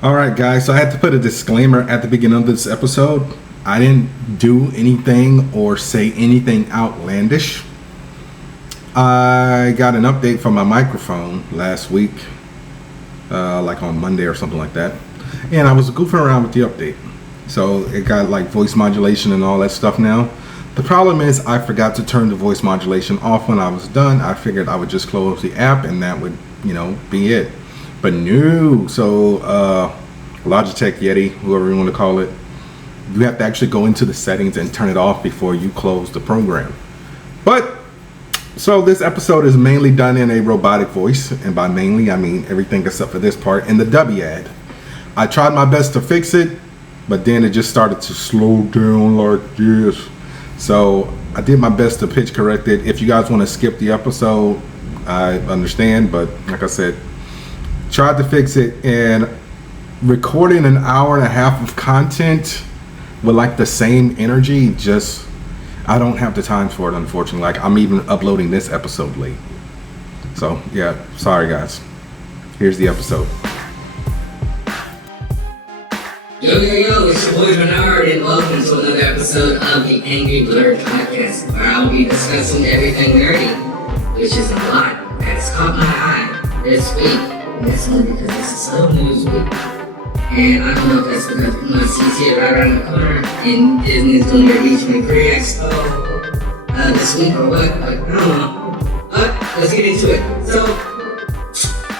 Alright, guys, so I had to put a disclaimer at the beginning of this episode. I didn't do anything or say anything outlandish. I got an update from my microphone last week, like on Monday or something like that, and I was goofing around with the update. So it got like voice modulation and all that stuff now. The problem is I forgot to turn the voice modulation off when I was done. I figured I would just close the app and that would, be it. But no, so Logitech, Yeti, whoever you want to call it, you have to actually go into the settings and turn it off before you close the program. But, so this episode is mainly done in a robotic voice, and by mainly I mean everything except for this part in the W ad. I tried my best to fix it, but then it just started to slow down like this. So I did my best to pitch correct it. If you guys want to skip the episode, I understand, but like I said, tried to fix it, and recording an hour and a half of content with like the same energy, just I don't have the time for it, unfortunately. Like, I'm even uploading this episode late. So yeah, sorry guys. Here's the episode. Yo, it's your boy Burnard, and welcome to another episode of the Angry Blerd podcast, where I will be discussing everything nerdy, which is a lot that's caught my eye this week. That's only because it's a slow news week. And I don't know if that's because MC's here right around the corner and Disney's doing their Peacemaker Expo this week or what, but I don't know. But let's get into it. So,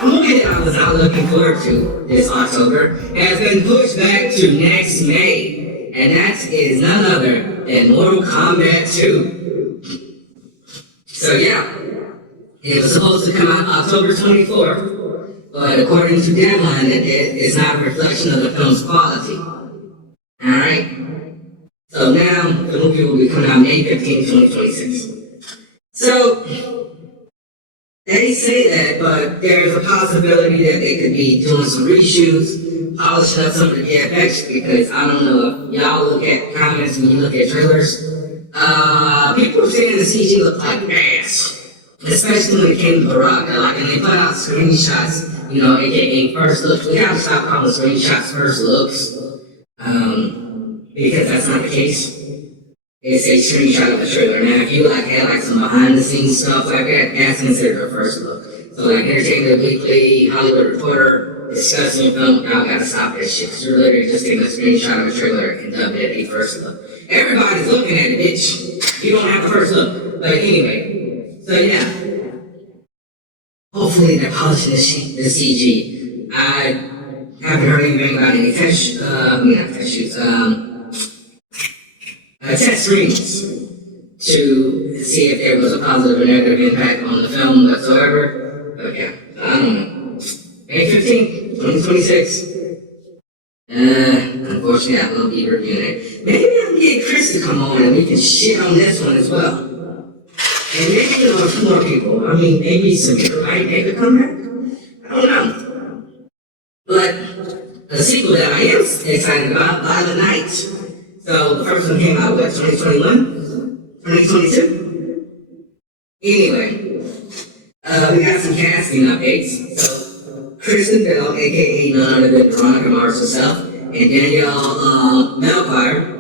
a movie that I was not looking forward to this October has been pushed back to next May, and that is none other than Mortal Kombat 2. So yeah, it was supposed to come out October 24th. But according to Deadline, it is not a reflection of the film's quality. Alright? So now, the movie will be coming out May 15, 2026. So, they say that, but there's a possibility that they could be doing some reshoots, polishing up some of the VFX, because I don't know if y'all look at comments when you look at trailers. People are saying the CG looked like ass. Especially when it came to Barack, and they put out screenshots, aka first looks. We gotta stop calling screenshots first looks, because that's not the case. It's a screenshot of the trailer. Now, if you had some behind the scenes stuff like that, that's considered a first look. So like Entertainment Weekly, Hollywood Reporter, discussing film, y'all gotta stop that shit, because you're literally just taking a screenshot of a trailer and dubbed it a first look. Everybody's looking at it, bitch. You don't have the first look. But anyway. So yeah, hopefully they're polishing the CG. I haven't heard anything about any test screens to see if there was a positive or negative impact on the film whatsoever. But yeah, I don't know. May 15th, 2026. Unfortunately, I will be reviewing it. Maybe I can get Chris to come on and we can shit on this one as well. And maybe a few more people. I mean, maybe Samir might make a comeback. I don't know. But a sequel that I am excited about, Violent Night. So the first one came out, 2021? 2022? Anyway, we got some casting updates. So Kristen Bell, aka none other than Veronica Mars herself, and Danielle Melchior,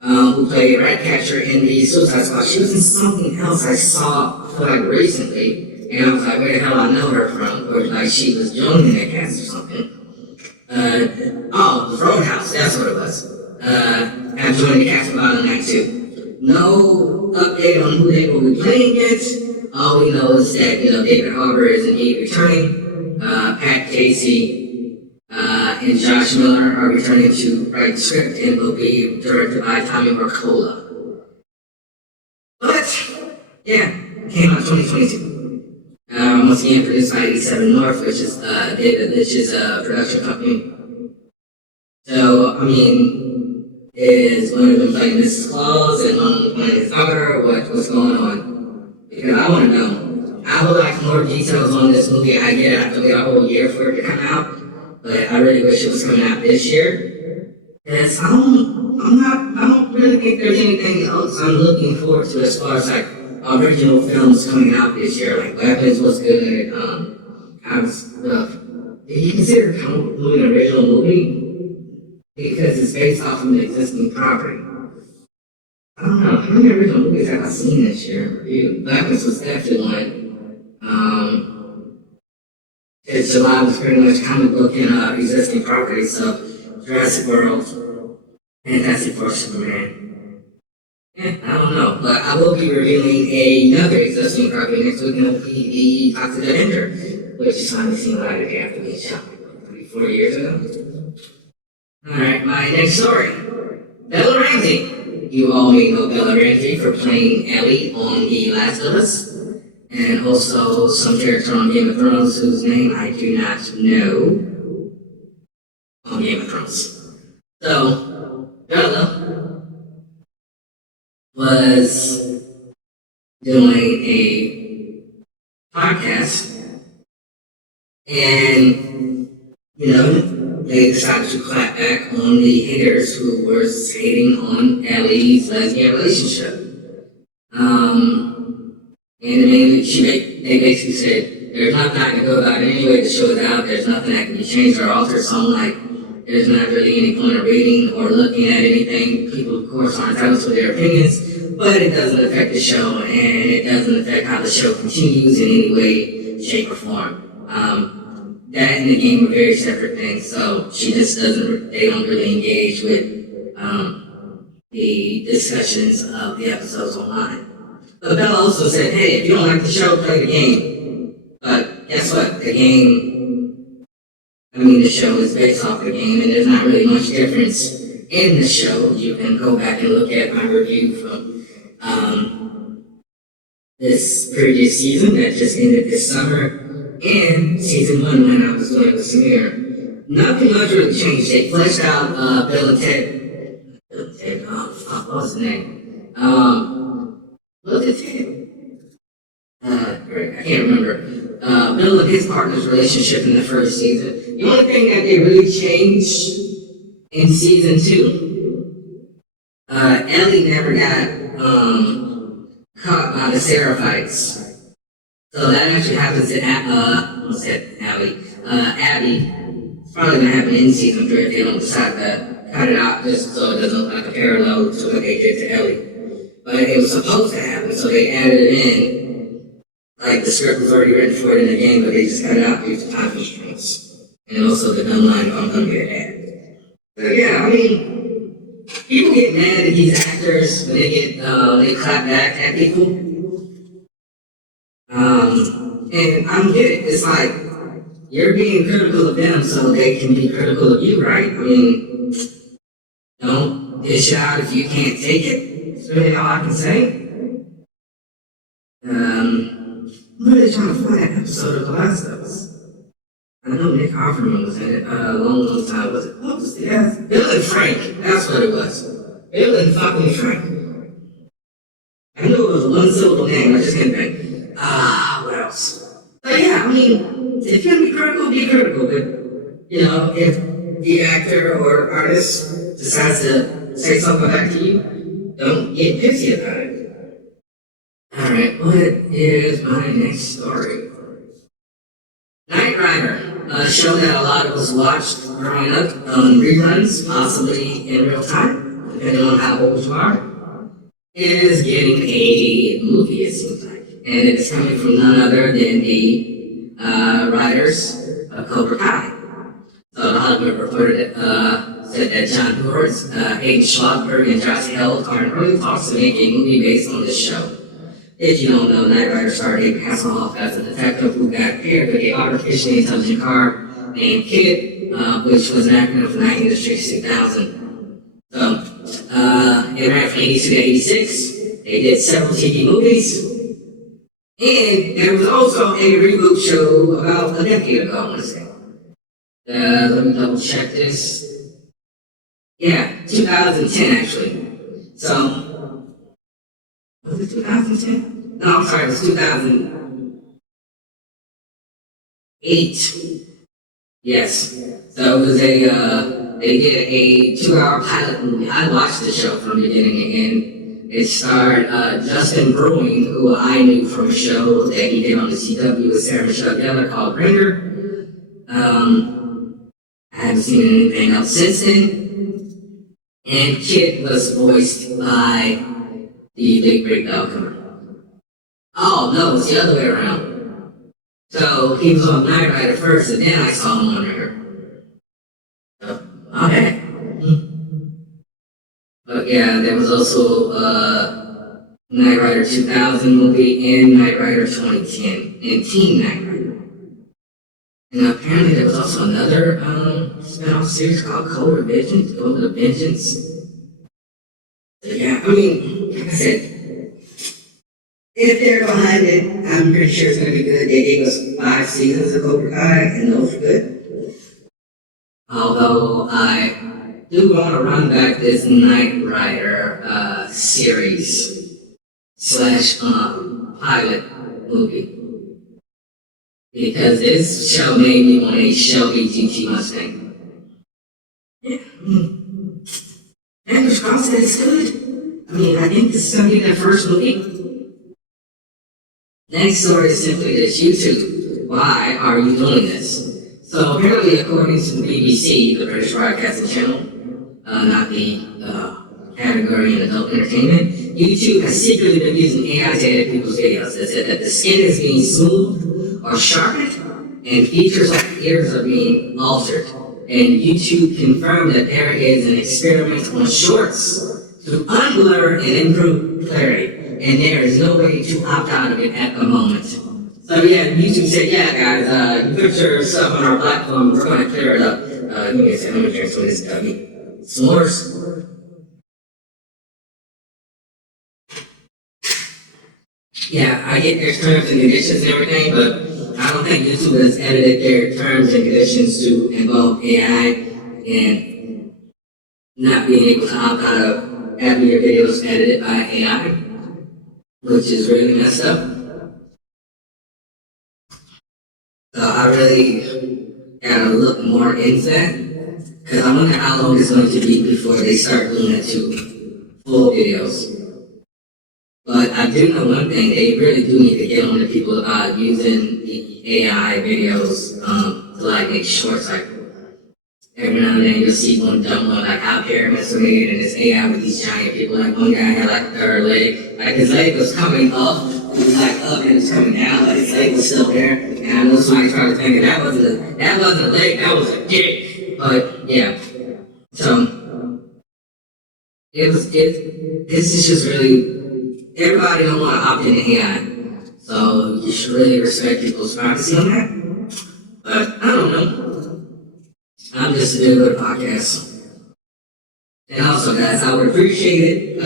who played Ratcatcher in the Suicide Squad. She was in something else I saw recently, and I was like, where the hell I know her from? Or like she was joining that cast or something. It was Roadhouse, that's what it was. Have joined the cast of Violent Night 2. No update on who they will be playing yet. All we know is that, David Harbour is indeed returning. Pat Casey and Josh Miller are returning to write the script and will be directed by Tommy Mercola. But, yeah, came out 2022. Once again, produced by 87 North, which is David Litch's production company. So, I mean, is one of them playing Mrs. Claus and one of them playing his daughter? What's going on? Because I want to know. I would like more details on this movie. I get it, I have to wait a whole year for it to come out. But I really wish it was coming out this year. Because I don't really think there's anything else I'm looking forward to as far as like original films coming out this year. Like Weapons was good, do you consider comic book movie an original movie? Because it's based off of an existing property. I don't know. How many original movies have I seen this year? Blackness was definitely one. July was pretty much comic book and existing properties, so Jurassic World, Fantastic Four, Superman. Yeah, I don't know, but I will be reviewing another existing property next week, and it'll be the Toxic Avenger, which is finally seen light of day after being shot 4 years ago. Alright, my next story. Bella Ramsey. You all may know Bella Ramsey for playing Ellie on The Last of Us, and also some character on Game of Thrones whose name I do not know on Game of Thrones. So, Bella was doing a podcast, and, they decided to clap back on the haters who were hating on Ellie's lesbian relationship. And they basically said, there's nothing I can do about it anyway, the show is out, there's nothing that can be changed or altered, so I'm like, there's not really any point of reading or looking at anything. People, of course, are entitled to their opinions, but it doesn't affect the show, and it doesn't affect how the show continues in any way, shape, or form. That and the game are very separate things, so they don't really engage with the discussions of the episodes online. But Bella also said, hey, if you don't like the show, play the game. But guess what? The show is based off the game, and there's not really much difference in the show. You can go back and look at my review from this previous season that just ended this summer, and season 1 when I was doing with Samir. Nothing much really changed. They fleshed out Bill and Ted. What was his name? What was it? I can't remember. Bill and his partner's relationship in the first season. The only thing that they really changed in season 2, Ellie never got caught by the Seraphites. So that actually happens to Abby. It's probably gonna happen in season 3 if they don't decide to cut it out just so it doesn't look like a parallel to what they did to Ellie. But it was supposed to happen, so they added it in. Like the script was already written for it in the game, but they just cut it out due to time constraints. And also the dumb line, if I'm gonna get ad. So yeah, people get mad at these actors when they clap back at people. And I don't get it. It's like, you're being critical of them so they can be critical of you, right? Don't dish out if you can't take it. That's really all I can say. I'm really trying to find that episode of The Last of Us. I know Nick Offerman was in it a long time. What was the guy? Bill and Frank. That's what it was. Bill and fucking Frank. I knew it was a one-syllable name. I just can't think. What else? So yeah, if you're gonna be critical, but, if the actor or artist decides to say something back to you, don't get pissy about it. Alright, what is my next story? Knight Rider, a show that a lot of us watched growing up on reruns, possibly in real time, depending on how old you are, is getting a movie, it seems like. And it's coming from none other than the writers of Cobra Kai. So the Hollywood Reporter said that John Hurwitz, Aiden Schlossberg, and Josh Held are in early talks to make a movie based on this show. If you don't know, Knight Rider starred Abe Hasselhoff as a detective who got paired with an artificially intelligent car named k.i.t.t, which was an acronym for Night Industry 2000. So, it ran from 82 to 86. They did several TV movies. And there was also a reboot show about a decade ago, I want to say. Let me double check this. Yeah, 2010 actually. So, was it 2010? No, I'm sorry, it was 2008. Yes. So it was they did a 2-hour pilot movie. I watched the show from the beginning to end. It starred Justin Brewing, who I knew from a show that he did on the CW with Sarah Michelle Gellar called Ringer. I haven't seen anything else since then. And Kid was voiced by the Big Break Outcomer. Oh, no, it's the other way around. So he was on Knight Rider first, and then I saw him on her. So, okay. But yeah, there was also Knight Rider 2000 movie and Knight Rider 2010 and Team Knight Rider. And apparently there was also another spin-off series called Code of Vengeance. So yeah, I mean, like I said, if they're behind it, I'm pretty sure it's going to be good. They gave us 5 seasons of Cobra Kai, and those were good. Although I do want to run back this Knight Rider series / pilot movie. Because this show made me want a Shelby GT Mustang. Yeah. Fingers crossed that it's good. I mean, I think this is going to be their first movie. Next story is simply this: YouTube. Why are you doing this? So apparently, according to the BBC, the British Broadcasting Channel, not the category in adult entertainment, YouTube has secretly been using AI to edit people's videos. It said that the skin is being smoothed or sharpened, and features like ears are being altered. And YouTube confirmed that there is an experiment on shorts to unblur and improve clarity. And there is no way to opt out of it at the moment. So yeah, YouTube said, yeah guys, you put your stuff on our platform, we're going to clear it up. Give me a second, I'm going to drink some of this s'mores. Yeah, I get their terms and conditions and everything, but I don't think YouTube has edited their terms and conditions to involve AI and not being able to opt out of having your videos edited by AI, which is really messed up. So I really gotta look more into that, because I wonder how long it's going to be before they start doing it to full videos. But I do know one thing: they really do need to get on the people using the AI videos to like make shorts. Like every now and then you'll see one dumb one like how pyramids were made, and it's AI with these giant people. Like one guy had like a third leg, like his leg was coming up, it was like up and it was coming down, but his leg was still there. And I know somebody tried to think that wasn't a leg, that was a dick. But yeah, so this is just really. Everybody don't want to opt into AI, so you should really respect people's privacy on that. But I don't know. I'm just a dude with a podcast. And also, guys, I would appreciate it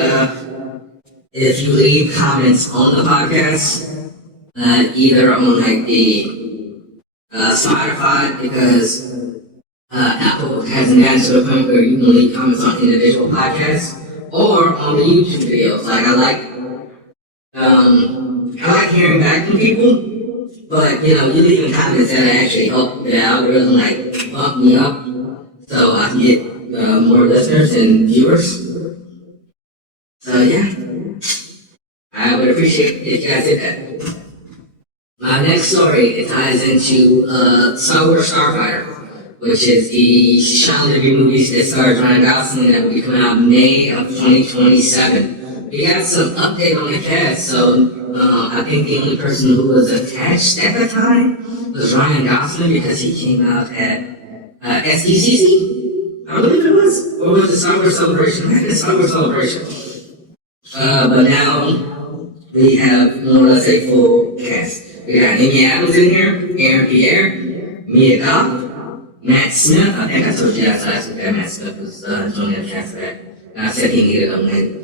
if you leave comments on the podcast, either on like the Spotify, because Apple hasn't gotten to the point where you can leave comments on individual podcasts, or on the YouTube videos. Like I like hearing back from people, but you leaving comments that actually help the algorithm like bump me up, so I can get more listeners and viewers. So yeah, I would appreciate if you guys did that. My next story, it ties into Star Wars Starfighter, which is the Sean Levy movie that stars Ryan Gosling that will be coming out May of 2027. We got some update on the cast, so I think the only person who was attached at the time was Ryan Gosling, because he came out at SDCC, I believe it was, or was it Star Wars Celebration? I think it's Star Wars Celebration. But now we have more or less a full cast. We got Amy Adams in here, Aaron Pierre, Mia Goth, Matt Smith. I think I told you guys last week that Matt Smith was joining the cast for that. And I said he needed a win.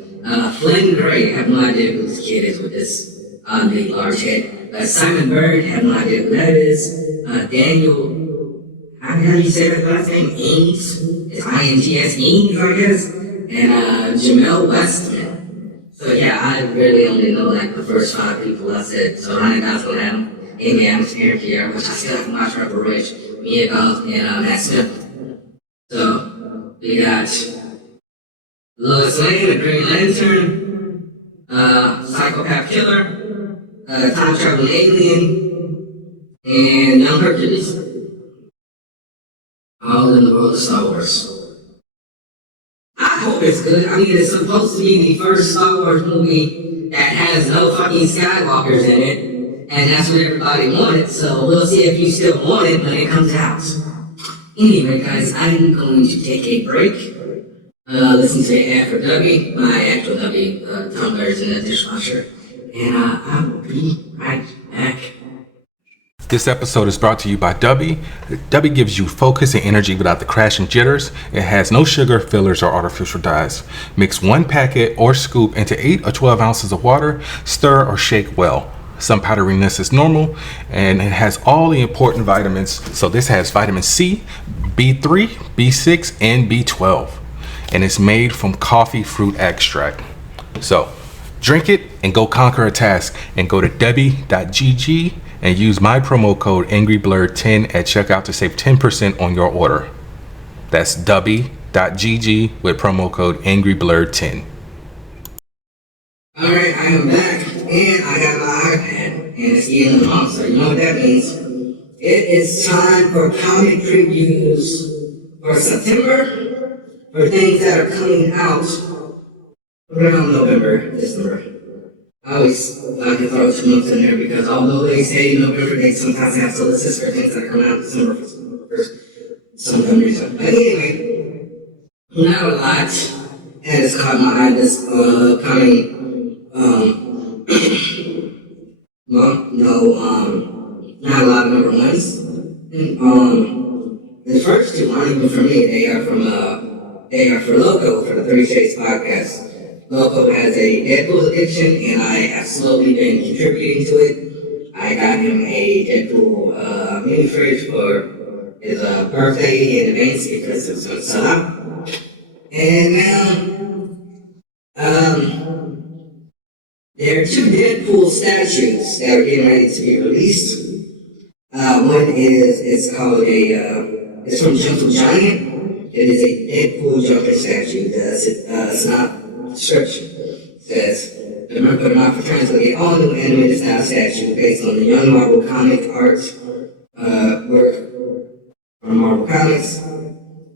Flynn Gray, I have no idea who this kid is with this oddly large head. Simon Bird, I have no idea who that is. Daniel, how do you say that last name? Ings? It's INGS, Ings, I guess. And Jamel Westman. So yeah, I really only know like the first 5 people I said. So Ryan Gosling, Adam, Amy Adams, Aaron Pierre, which I still haven't watched Rebel Ridge, Mia Goth, and Matt Smith. So we got Lois Lane, the Green Lantern, Psychopath Killer, Time Traveling Alien, and Young Hercules. all in the world of Star Wars. I hope it's good. I mean, it's supposed to be the first Star Wars movie that has no fucking Skywalkers in it, and that's what everybody wanted, so we'll see if you still want it when it comes out. Anyway, guys, I'm going to take a break. Listen to After W, my actual W, tumblers in the dishwasher, and I will be right back. This episode is brought to you by Dubby. Dubby gives you focus and energy without the crash and jitters. It has no sugar, fillers, or artificial dyes. Mix 1 packet or scoop into 8 or 12 ounces of water. Stir or shake well. Some powderiness is normal, and it has all the important vitamins. So this has vitamin C, B3, B6, and B12. And it's made from coffee fruit extract. So drink it and go conquer a task, and go to debbie.gg and use my promo code angryblerd10 at checkout to save 10% on your order. That's debbie.gg with promo code angryblerd10. Alright, I am back, and I got my iPad, and it's getting long, so you know what that means. It is time for comic previews for September, for things that are coming out around November, December. I always like to throw 2 months in there because although they say November, they sometimes have solicits for things that come out in December for some reason. But anyway, not a lot has caught my eye this coming month. Not a lot of number ones. And, the first 2 aren't even for me. They are for Loco, for the 30 Shades podcast. Loco has a Deadpool addiction, and I have slowly been contributing to it. I got him a Deadpool mini fridge for his birthday in advance because it was going to sell out. And now, there are 2 Deadpool statues that are getting ready to be released. One is, it's from Gentle Giant. It is a Deadpool jumping statue. It's not description. It says, the Mercury Marvel Trans will get all new animated style statue based on the Young Marvel comic art work from Marvel Comics.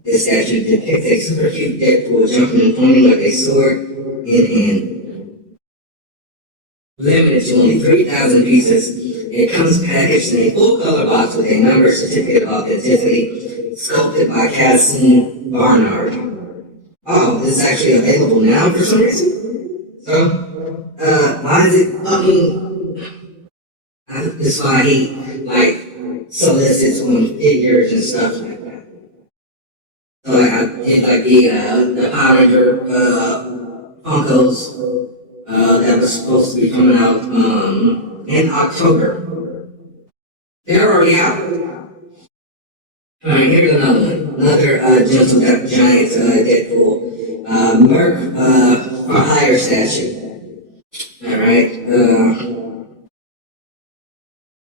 This statue depicts a super cute Deadpool jumping and pointing with a sword in hand. Limited to only 3,000 pieces. It comes packaged in a full color box with a number certificate of authenticity, sculpted by Cassie Burnard. Oh, this is actually available now for some reason? So, why is it fucking... That's why he, solicits on figures and stuff like that. So, I did, the Power Ranger, Funkos, that was supposed to be coming out, in October. They're already out. Alright, here's another one. Another Gentle Giant Deadpool. Merc for Hire statue. Alright.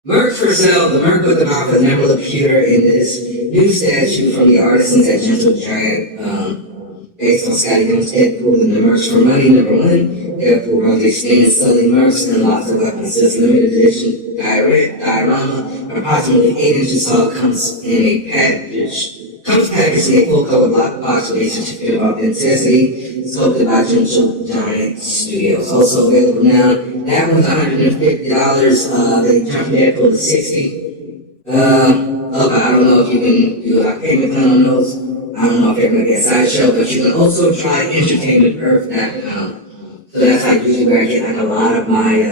Merc for sale. The Merc with the mouth has never looked cuter in this new statue from the artisans at Gentle Giant. Based on Scotty Young's Deadpool and the Mercs for money. Number 1. Deadpool runs a stand selling mercs and lots of weapons. This limited edition diorama, approximately 8 inches tall, comes packaged in a full color box with a certificate of authenticity, sculpted by Gentle Giant Studios. Also available now. That one's $150. The Jumping Deadpool is $60. I don't know if you can do a payment plan on those. I don't know if they're going to be a sideshow, but you can also try entertainmentearth.com. So that's usually where I get a lot of my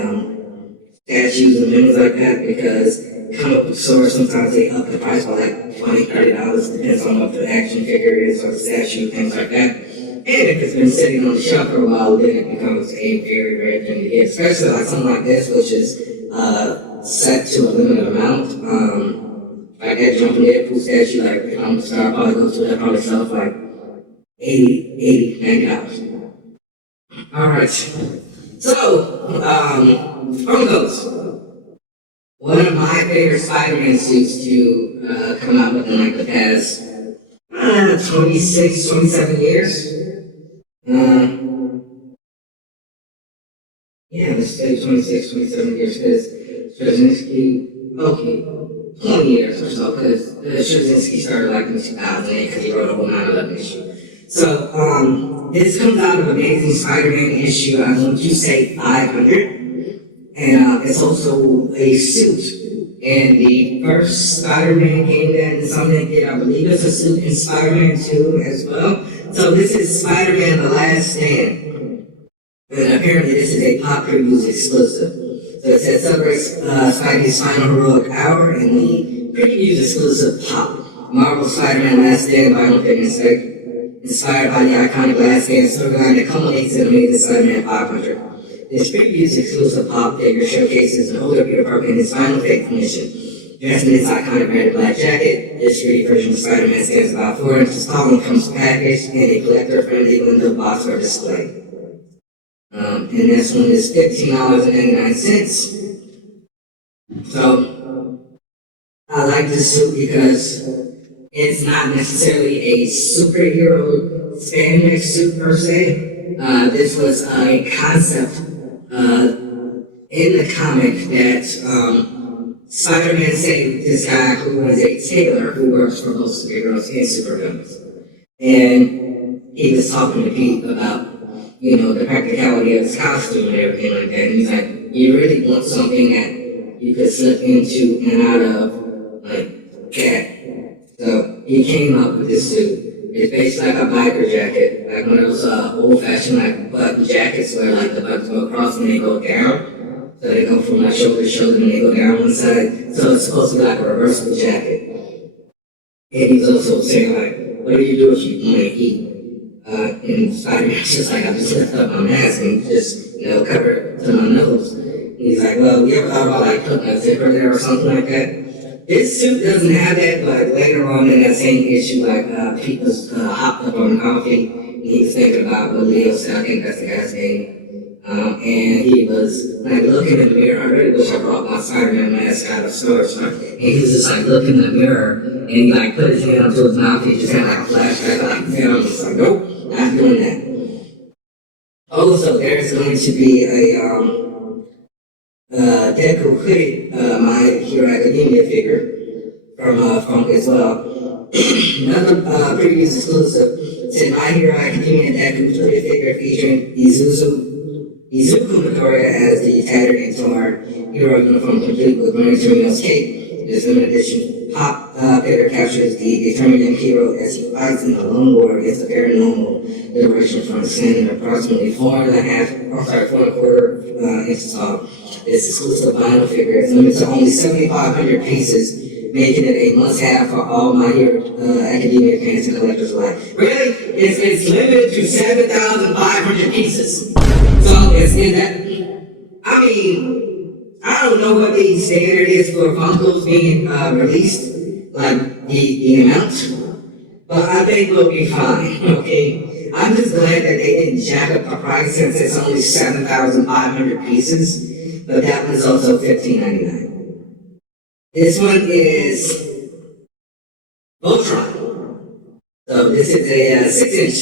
statues and things like that, because comic book stores sometimes they up the price by $20, $30, depends on what the action figure is or the statue, things like that. And if it's been sitting on the shelf for a while, then it becomes a very rare thing to get, especially something like this, which is set to a limited amount. Like that Jumping Deadpool statue, if I'm a star, probably goes to that, probably sells for $80, $90. Alright, so, Funkos. One of my favorite Spider-Man suits to come out within the past 26, 27 years. Let's say 26, 27 years, because Straczynski, okay, 20 years or so, because Straczynski started like in 2008 because he wrote a whole 9/11 issue. So, this comes out of Amazing Spider-Man issue, I want to say 500. And it's also a suit. And the first Spider-Man game that Sonic did, I believe it's a suit in Spider-Man 2 as well. So this is Spider-Man The Last Stand. And apparently this is a Pop Previews exclusive. So it says celebrates Spidey's final heroic hour and the Previews exclusive Pop. Marvel Spider-Man Last Stand vinyl fitness deck. Inspired by the iconic Last Stand storyline that culminates in Amazing Spider-Man 500. This Previews exclusive Pop figure showcases an older Peter Parker in his final fake mission. Dressed in his iconic red and black jacket, this 3D version of Spider-Man stands about 4 inches tall and comes packaged in a collector-friendly window box or display. And this one is $15.99. So, I like this suit because it's not necessarily a superhero spandex suit per se. This was a concept in the comic that Spider-Man saved this guy who was a tailor who works for both superheroes and supervillains. And he was talking to Pete about, the practicality of his costume and everything like that. And he's like, you really want something that you could slip into and out of, like that. So he came up with this suit. It's basically like a biker jacket, like one of those old-fashioned like button jackets where like the buttons go across and they go down. So they go from my shoulder to shoulder and they go down one side. So it's supposed to be like a reversible jacket. And he's also saying like, what do you do if you want to eat? And Spider-Man's just like, I just lift up my mask and just, cover it to my nose. And he's like, well, you ever thought about like putting a zipper there or something like that? This suit doesn't have that, but later on in that same issue, like, Pete was hopped up on coffee, and he was thinking about what Leo said, I think that's the guy's name. And he was, like, looking in the mirror. I really wish I brought my Spider-Man mask out of storage. And he was just, like, looking in the mirror, and he, like, put his hand up to his mouth. He just had, like, a flashback, like, and I'm just like, nope, not doing that. Also, there's going to be a, Deku My Hero Academia figure from as well. Another previous exclusive said My Hero Academia Deku hooded figure featuring Izuku Midoriya as the tattered and torn hero uniform complete with Gran Torino's cape. This limited edition pop figure captures the determined young hero as he fights in a lone war against the paranormal liberation from a standing approximately 4.25 inches tall. This exclusive vinyl figure is limited to only 7,500 pieces, making it a must-have for all My Hero Academia fans and collectors alike. Really? It's limited to 7,500 pieces. So it's in that. I mean, I don't know what the standard is for Funkos being released, like the amount, but I think we'll be fine, okay? I'm just glad that they didn't jack up the price since it's only 7,500 pieces. But that one's also $15.99. This one is Voltron. So this is a 6-inch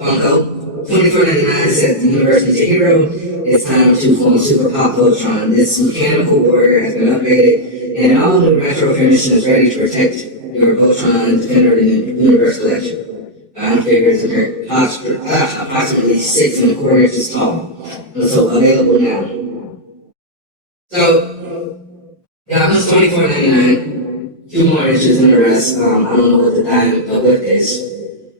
Funko. $24.99 says the universe is your hero. It's time to form Super Pop Voltron. This mechanical warrior has been upgraded, and an all-new retro finish is ready to protect your Voltron Defender in the Universe collection. Vinyl figures are approximately 6.25 inches tall. So available now. So, yeah, it was $24.99. 2 more inches in the rest. I don't know what the diameter width is,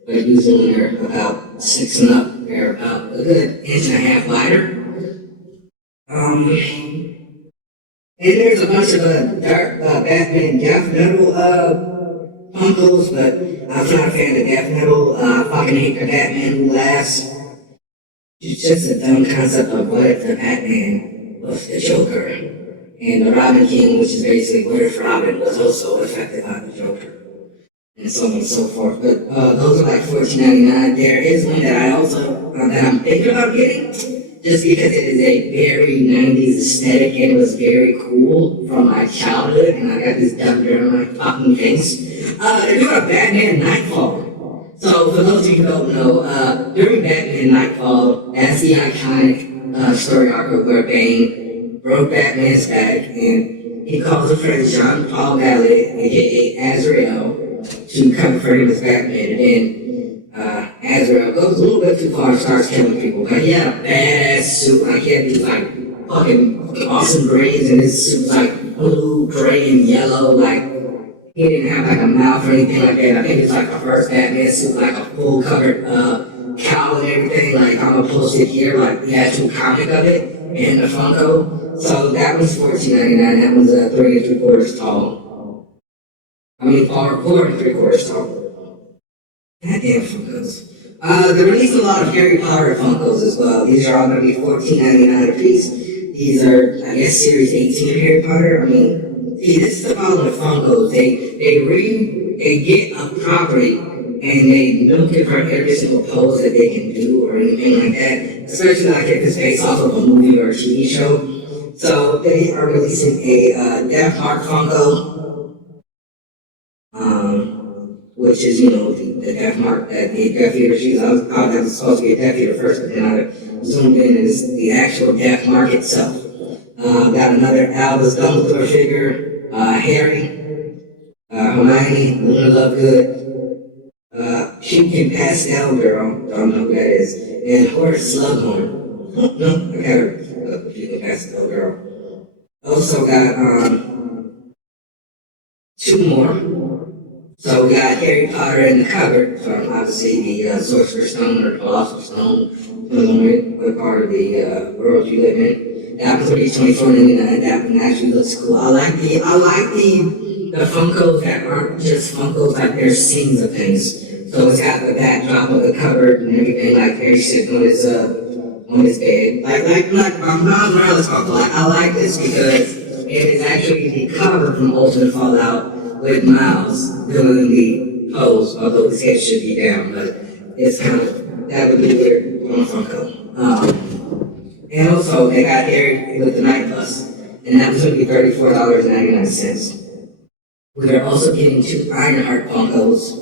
but usually when they're about 6 and up, they're about a good 1.5 wider. And there's a bunch of dark Batman death metal Funkos, but I'm not a fan of death metal. I fucking hate the Batman who laughs. It's just a dumb concept of what if the Batman was the Joker, and the Robin King, which is basically what if Robin was also affected by the Joker, and so on and so forth. But those are like $14.99. There is one that I also that I'm thinking about getting, just because it is a very 90s aesthetic and it was very cool from my childhood, and I got this dumb dirt on my fucking face. They're doing a Batman Nightfall. So for those of you who don't know, during Batman Nightfall, that's the iconic story arc of where Bane broke Batman's back and he calls a friend Jean Paul Ballet, aka Azrael, to cover for him as Batman. And then Azrael goes a little bit too far and starts killing people. But he had a badass suit. Like he had these like fucking awesome braids, and his suit was like blue, gray, and yellow. Like he didn't have like a mouth or anything like that. I think it's like the first Batman suit, like a full covered cowl and everything. Like I'm gonna post it here, like the actual comic of it and the Funko. So that was $14.99. That was 3 3/4 tall. I mean, 4 3/4 tall. Goddamn Funkos. They're releasing a lot of Harry Potter Funkos as well. These are all going to be $14.99 a piece. These are, I guess, Series 18 of Harry Potter. I mean, see, this is the problem with Funkos. They get a property and they milk it for every single pose that they can do or anything like that. Especially like if it's based off of a movie or a TV show. So they are releasing a Death Mark Funko, which is, the Death Mark that the Death Eater shoes. I thought that was supposed to be a Death Eater first, but then I zoomed in and it's the actual Death Mark itself. Got another Albus Dumbledore figure, Harry, Hermione, Luna Lovegood, Pumpkin Pastel Girl, don't know who that is, and Horace Slughorn. No, I got her. Pumpkin Pastel Girl. Also got two more. So we got Harry Potter in the cupboard from obviously the Sorcerer's Stone or the Philosopher's Stone, depending on what part of the world you live in. That one's gonna be $24.99. That one actually looks cool. I like the Funkos that aren't just Funkos, like they're scenes of things. So it's got the backdrop of the cupboard and everything, like Harry sitting on his bed. Like Miles Morales Funko. Like I like this because it is actually the cover from Ultimate Fallout with Miles doing the pose, although his head should be down, but it's kind of, that would be weird on Funko. And also, they got Harry with the Night Bus, and that was going to be $34.99. We are also getting two Ironheart Funkos,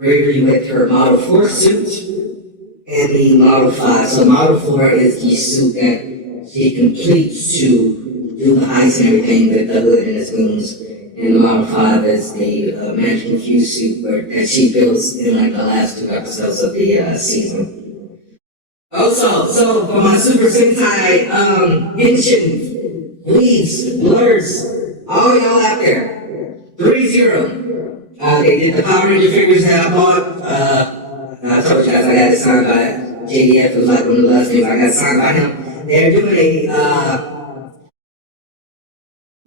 Riri with her Model 4 suit, and the Model 5. So Model 4 is the suit that she completes to do the ice and everything with the hood and its wings. And the Model 5 is the Magic Infused suit that she builds in like the last 2 episodes of the season. Also, so for my Super Sentai Genshin leads, blurs, all y'all out there, 3-0. They did the Power Ranger figures that I bought. I told you guys I got it signed by JDF. It was like one of the last things I got signed by him. They're doing a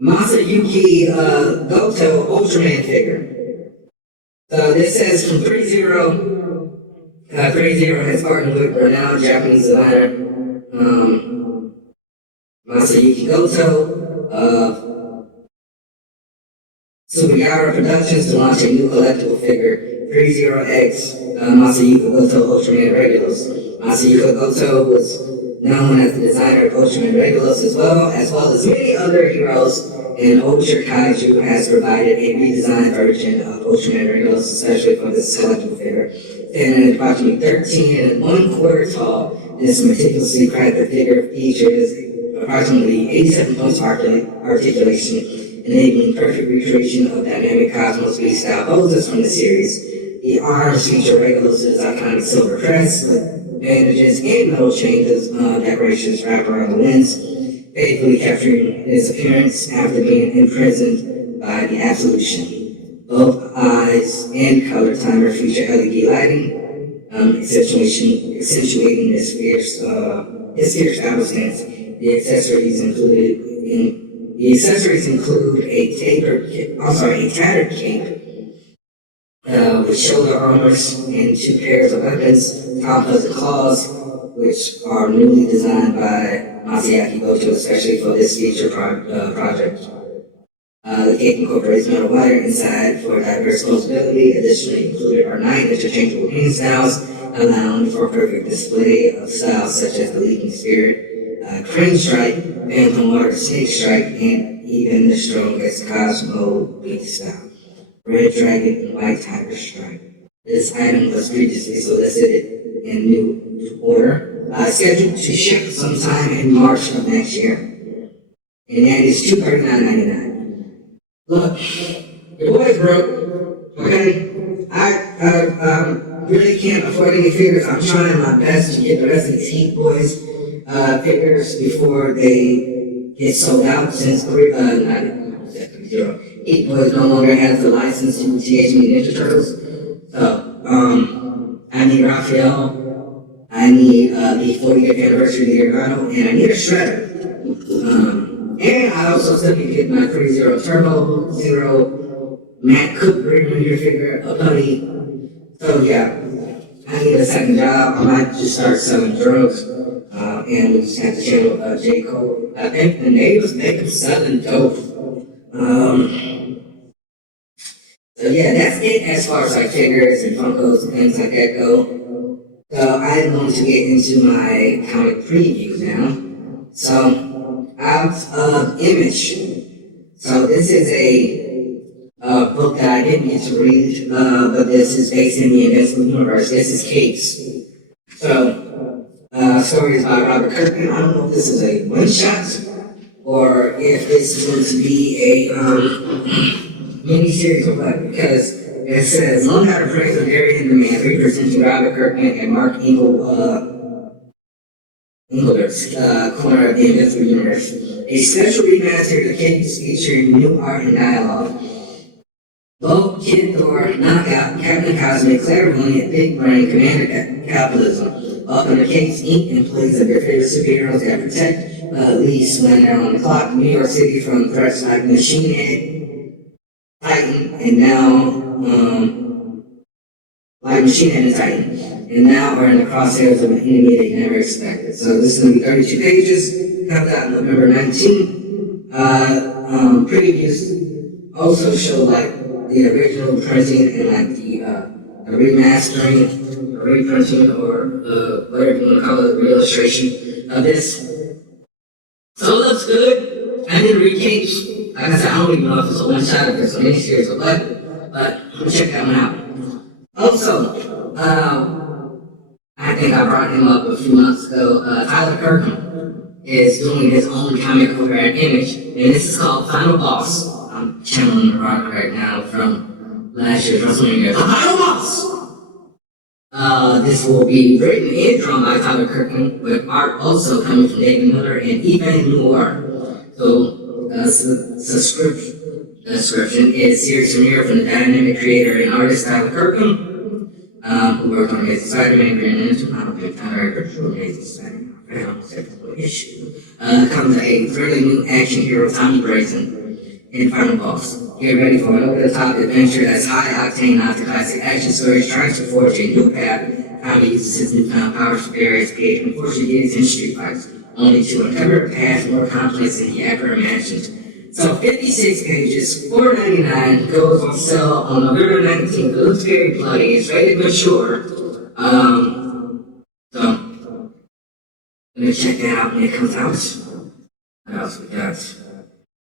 Masayuki Goto Ultraman figure. So this says from 3-0. 3-0 has partnered with Burnard, Japanese designer Masayuki Goto of Sugiyara Productions to launch a new collectible figure, 30X Masayuki Goto Ultraman Regulus. Masayuki Goto was known as the designer of Ultraman Regulus as well as many other heroes, and Ultra Kaiju has provided a redesigned version of Ultraman Regulus, especially for this collectible figure. Standing at approximately 13 1/4 tall, this meticulously crafted figure features approximately 87 points of articulation, enabling perfect recreation of dynamic Cosmos V-style poses from the series. The arms feature Regulus' iconic silver crest with bandages and metal chains decorations wrapped around the limbs, faithfully capturing his appearance after being imprisoned by the Absolution. Both eyes and color timer feature LED lighting, accentuating his fierce battle stance. The accessories include a tattered cape with shoulder armors and 2 pairs of weapons, composite claws, which are newly designed by Masayuki Goto, especially for this feature project. The cape incorporates metal wire inside for diverse mobility. Additionally included are 9 interchangeable hand styles, allowing for perfect display of styles such as the Leaping Spirit, Crane Strike, Phantom Water, Snake Strike, and even the strongest Cosmo Beast style, Red Dragon and White Tiger Strike. This item was previously solicited in new order, scheduled to ship sometime in March of next year. and that is $239.99. Look, your boy's broke, okay? I really can't afford any figures. I'm trying my best to get the rest of these Heat Boys figures before they get sold out, since Heat Boys no longer has the license to THM Ninja Turtles. So, I need Raphael, I need the 40th anniversary of the Gargano, and I need a Shredder. And I also still need to get my 3-0 Turbo, Zero, Matt Cook Rear figure, a putty. So yeah, I need a second job. I might just start selling drugs, and we just have to channel J. Cole. I think the neighbors make him selling dope. So yeah, that's it as far as like figures and Funkos and things like that go. So I'm going to get into my comic previews now. So out of Image. So this is a book that I didn't get to read, but this is based in the Invincible universe. This is Kate's. So stories by Robert Kirkman. I don't know if this is a one shot or if this is going to be a mini-series or what, because it says, learn how to praise of Gary and the Man, representing Robert Kirkman and Mark Engelbert's corner of the Invincible Universe. A special remaster of the Kids featuring new art and dialogue. Both Kid Thor, Knockout, Captain Cosmic, Clairvoyant, Big Brain, Commander Capitalism. Welcome to Kate's Inc. employees of your favorite superheroes that protect least when they're on the clock. New York City from threats like Machine Head, Titan, and now, like Machine Head and Titan, and now we're in the crosshairs of an enemy they never expected. So this is going to be 32 pages, comes out November 19th. Previews also show like the original printing and like the remastering, or reprinting, or whatever you want to call it, re-illustration of this. So it looks good. I didn't read Kate's. Like I said, I don't even know if it's a one-shot, if it's a miniseries or what, but we'll check that one out. Also, I think I brought him up a few months ago. Tyler Kirkham is doing his own comic over at Image, and this is called Final Boss. I'm channeling the rock right now from last year's WrestleMania. The Final Boss! This will be written and drawn by Tyler Kirkham, with art also coming from David Miller and Yvan Noir. So, description is series premiere from the dynamic creator and artist Tyler Kirkham, who worked on Amazing Spider-Man, Green Lantern. I don't think Tyler Kirkham Amazing Spider-Man. I almost said the issue. Comes a fairly new action hero, Tommy Brazen, in Final Boss. Get ready for an over-the-top adventure that's high-octane after classic action stories, trying to forge a new path. Tommy uses his newfound powers for various paid and unfortunately gets in street fights, only to uncover a path more complex than he ever imagined. So 56 pages, $4.99, goes on sale on November 19th. It looks very bloody, it's rated mature. So let me check that out when it comes out. What else we got?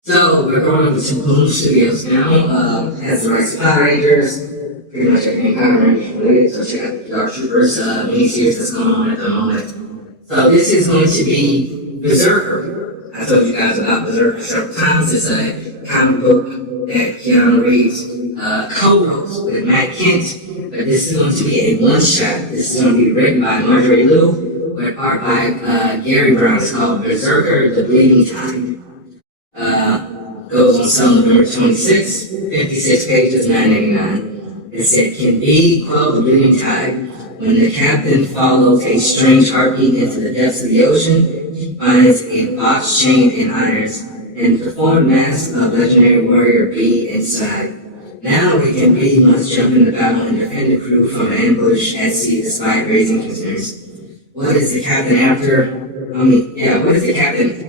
So we're going over to Boom Studios now. Has the rights to Power Rangers, pretty much everything Power Rangers related. So check out the Dark Troopers miniseries that's going on at the moment. So this is going to be Berserker. I told you guys about Berserker several times. It's a comic book that Keanu Reeves co-wrote with Matt Kent. But this is going to be a one-shot. This is going to be written by Marjorie Liu, with art by Gary Brown. It's called Berserker: The Bleeding Tide. Goes on sale November 26, 56 pages, $9.99. It said, can be quell the bleeding tide. When the captain follows a strange heartbeat into the depths of the ocean, he finds a box chained in irons and the deformed mask of legendary warrior B inside. Now we can be must jump into battle and defend the crew from an ambush at sea despite raising concerns. What is the captain after? What is the captain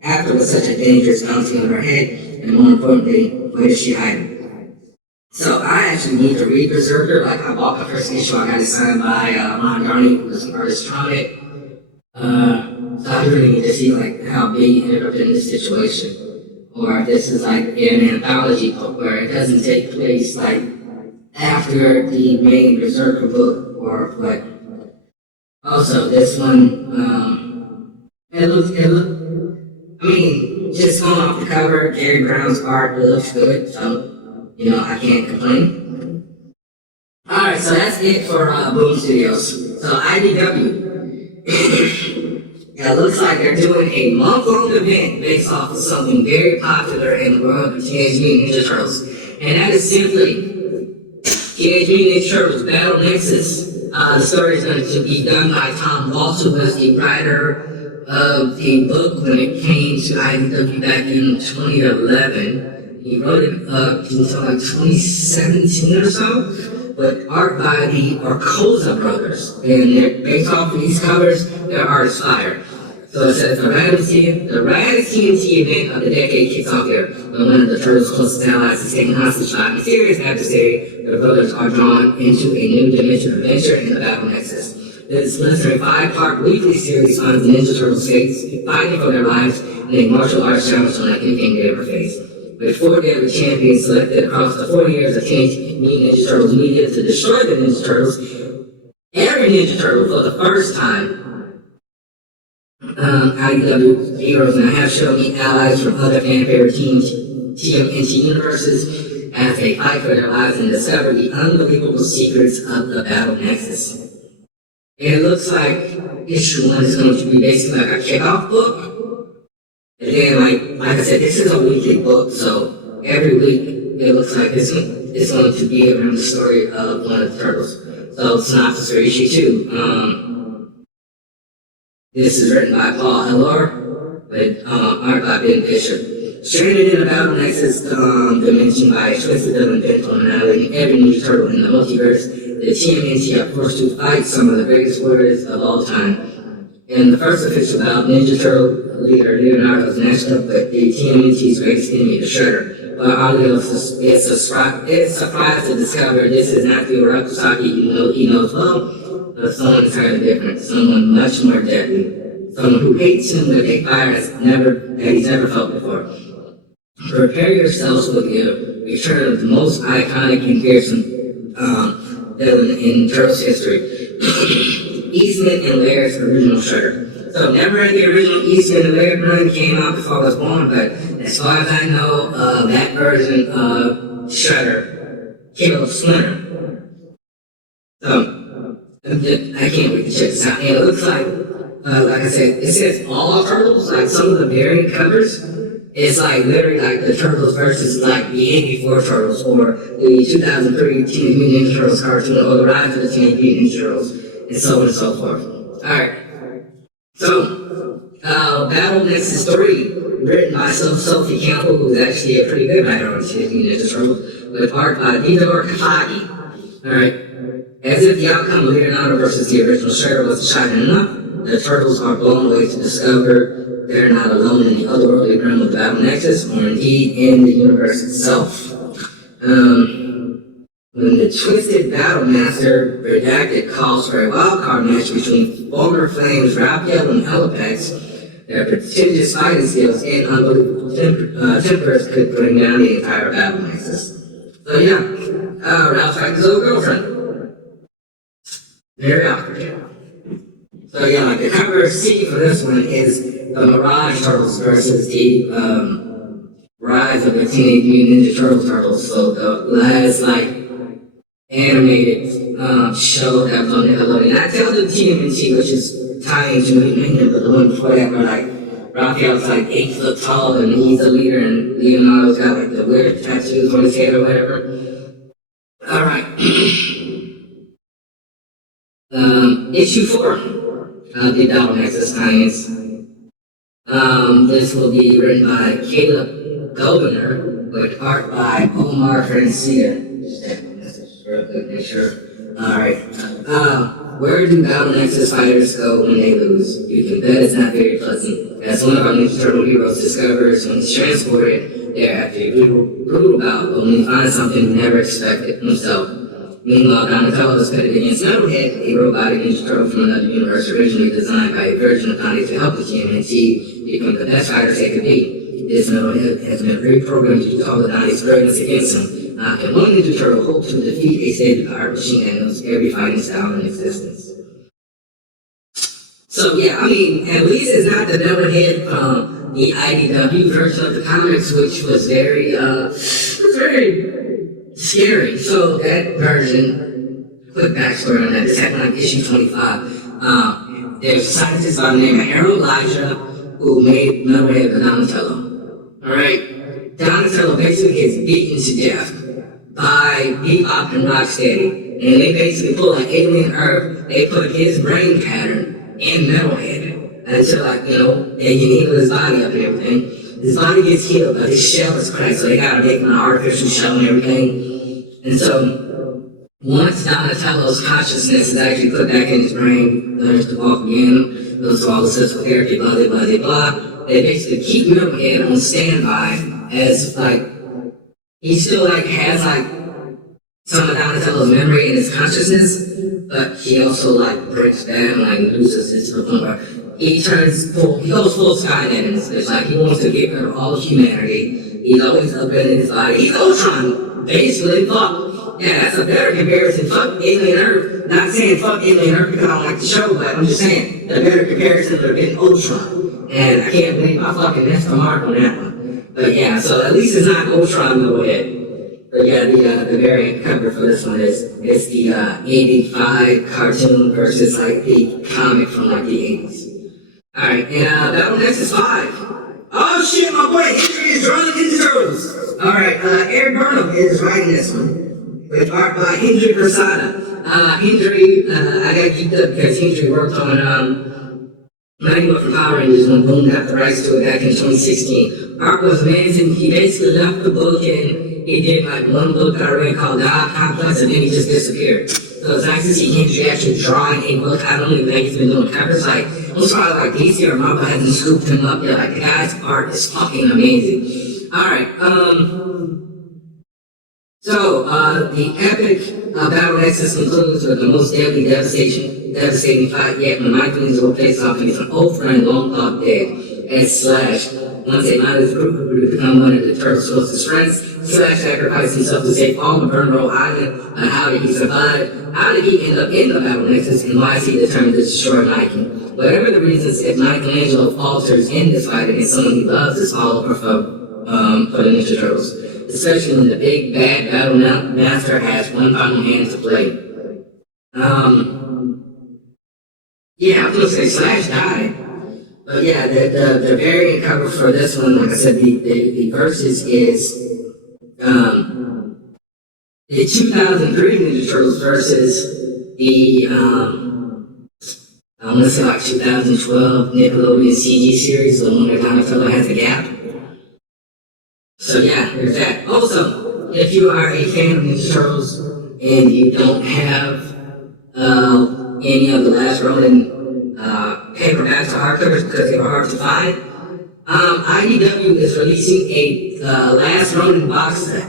after with such a dangerous bounty on her head, and more importantly, where is she hiding? So I actually need to read Berserker. Like I bought the first issue, I got it signed by Ron Garney, who was an artist on it. So I really need to see like how B ended up in this situation, or if this is like an anthology book where it doesn't take place like after the main Berserker book or what. Also, this one, it looked. I mean, just going off the cover, Gary Brown's art, it looks good, so, I can't complain. Alright, so that's it for Boom Studios. So IDW, it looks like they're doing a month-long event based off of something very popular in the world of Teenage Mutant Ninja Turtles. And that is simply Teenage Mutant Ninja Turtles Battle Nexus. The story is going to be done by Tom Waltz, who was the writer of the book when it came to IDW back in 2011. He wrote it until like 2017 or so, but art by the Arcosa brothers. And they're based off of these covers, their art is fire. So it says, the raddest TNT event of the decade kicks off here. When one of the Turtles' closest allies is taken hostage by a mysterious adversary, the brothers are drawn into a new dimension of adventure in the Battle Nexus. This blistering 5-part weekly series finds the Ninja Turtles fighting for their lives in a martial arts challenge unlike anything they ever faced. With 4 deadly champions selected across the 40 years of Teenage Mutant Ninja Turtles media to destroy the Ninja Turtles, every Ninja Turtle for the first time, IDW heroes now have shown me allies from other fan-favorite TMNT universes as they fight for their lives and discover the unbelievable secrets of the Battle Nexus. It looks like issue 1 is going to be basically like a kickoff book. And then, like I said, this is a weekly book, so every week it looks like it's going to be around the story of one of the Turtles. So, synopsis for issue 2. This is written by Paul Elor, with art by Ben Bishop. Stranded in a Battle Nexus dimension by a twisted villain bent on annihilating every Ninja Turtle in the multiverse, the TMNT are forced to fight some of the greatest warriors of all time. In the first official bout, Ninja Turtle leader Leonardo is matched up with the TMNT's greatest enemy, the Shredder. But Arlo is surprised to discover this is not the Urakusaki he knows well, but someone entirely different, someone much more deadly, someone who hates him with a fire that he's never felt before. Prepare yourselves for the return of the most iconic and fearsome villain in Turtles history, Eastman and Laird's original Shredder. So never had the original Eastman and Laird run came out before I was born, but as far as I know, that version of Shredder killed Splinter. So I can't wait to check this out. And it looks like I said, it says all Turtles, like some of the variant covers, it's like literally like the Turtles versus like the 84 Turtles or the 2003 Teenage Mutant Ninja Turtles cartoon or the Rise of the Teenage Mutant Ninja Turtles and so on and so forth. Alright. So, Battle Nexus 3, written by Sophie Campbell, who's actually a pretty good writer on Teenage Mutant Ninja Turtles, with art by Vito Kafagi. Alright. As if the outcome of Leonardo versus the original Shredder wasn't shocking enough, the Turtles are blown away to discover they're not alone in the otherworldly realm of the Battle Nexus, or indeed in the universe itself. When the Twisted Battle Master Redacted calls for a wildcard match between Vulgar Flames, Raphael, and Elepex, their prodigious fighting skills and unbelievable tempers could bring down the entire Battle Nexus. So yeah, Ralph fights his old girlfriend. Very awkward. So yeah, like the cover C for this one is the Mirage Turtles versus the Rise of the Teenage Mutant Ninja Turtles. So the last like animated show that was on Nickelodeon. I tell the TMNT, which is tying to Mutant, but the one before that where like Raphael's like 8 foot tall and he's the leader and Leonardo's got like the weird tattoos on his head or whatever. Alright. Issue 4 of the Battle Nexus tie-ins. This will be written by Caleb Goldner with art by Omar Francia. Just that message real quick, make sure. Alright. Where do Battle Nexus fighters go when they lose? You can bet it's not very pleasant. As one of our Ninja Turtle heroes discovers when he's transported there after a brutal bout, but when he finds something he never expected himself. Meanwhile, Donatello is pitted against Metalhead, a robotic Ninja Turtle from another universe originally designed by a version of Connie to help the TMNT become the best fighters they could be. This Metalhead has been reprogrammed to call the Donnie's burdens against him. Can one Ninja Turtle hope to defeat a state-of-the-art machine that knows every fighting style in existence? So yeah, I mean, at least it's not the Metalhead from the IDW version of the comics, which was very scary. So that version, quick backstory on that, this happened like issue 25. There's a scientist by the name of Harold Elijah who made Metalhead of Donatello. Alright? Donatello basically gets beaten to death by Bebop and Rocksteady. And they basically pull like Alien Earth, they put his brain pattern in Metalhead. Until like, they can heal his body up and everything. His body gets healed, but his shell is cracked, so they gotta make him an artificial shell and everything. And so, once Donatello's consciousness is actually put back in his brain, learns to walk again, goes to all the sensible therapy, blah, blah, blah, blah, they basically keep Metalhead on standby as, like, he still, like, has, like, some of Donatello's memory and his consciousness, but he also, like, breaks down, like, loses it to the point where he goes full Skynet. It's like he wants to get rid of all humanity. He's always upgrading his body. He's Ultron, basically. Fuck. Yeah, that's a better comparison. Fuck Alien Earth. Not saying fuck Alien Earth because I don't like the show, but I'm just saying the better comparison would have been Ultron. And I can't believe I fucking missed the mark on that one. But yeah, so at least it's not Ultron no way. But yeah, the variant cover for this one is the 85 cartoon versus like the comic from like the 80s. Alright, and Battle Nexus 5. Oh shit, my boy Henry is drawing Ninja Turtles. Alright, Eric Burnham is writing this one. With art by Hendry Persada. Hendry, I got geeked up because Hendry worked on Manual for Power Rangers when Boom got the rights to it back in 2016. Art was amazing. He basically left the book and he did like one book that I read called God Complex and then he just disappeared. So it's nice to see Hendry actually drawing a book. I don't even think he's been doing covers. Like, most probably like DC or Marvel hasn't scooped him up yet. Like, the guy's art is fucking amazing. Alright, so, the epic Battle Nexus concludes with the most deadly devastating fight yet when Mike Lee's will face off against an old friend long thought dead as Slash. Once a mindless group would become one of the Turtles' closest friends, Slash sacrificed himself to save all of Burnard Island. How did he survive? How did he end up in the Battle Nexus? And why is he determined to destroy Mikey? Whatever the reasons, if Michelangelo falters in this fight against someone he loves, it's all over for the Ninja Turtles. Especially when the big bad battle master has one final hand to play. Yeah, I was gonna say Slash died. But yeah, the variant cover for this one, like I said, the verses is the 2003 Ninja Turtles versus the I want to say like 2012 Nickelodeon CG series, the one where Donatello has a gap. So yeah, there's that. Also, if you are a fan of Ninja Turtles and you don't have any of the last Ronin paperbacks or hardcovers because they were hard to find, IDW is releasing a Last Ronin box set.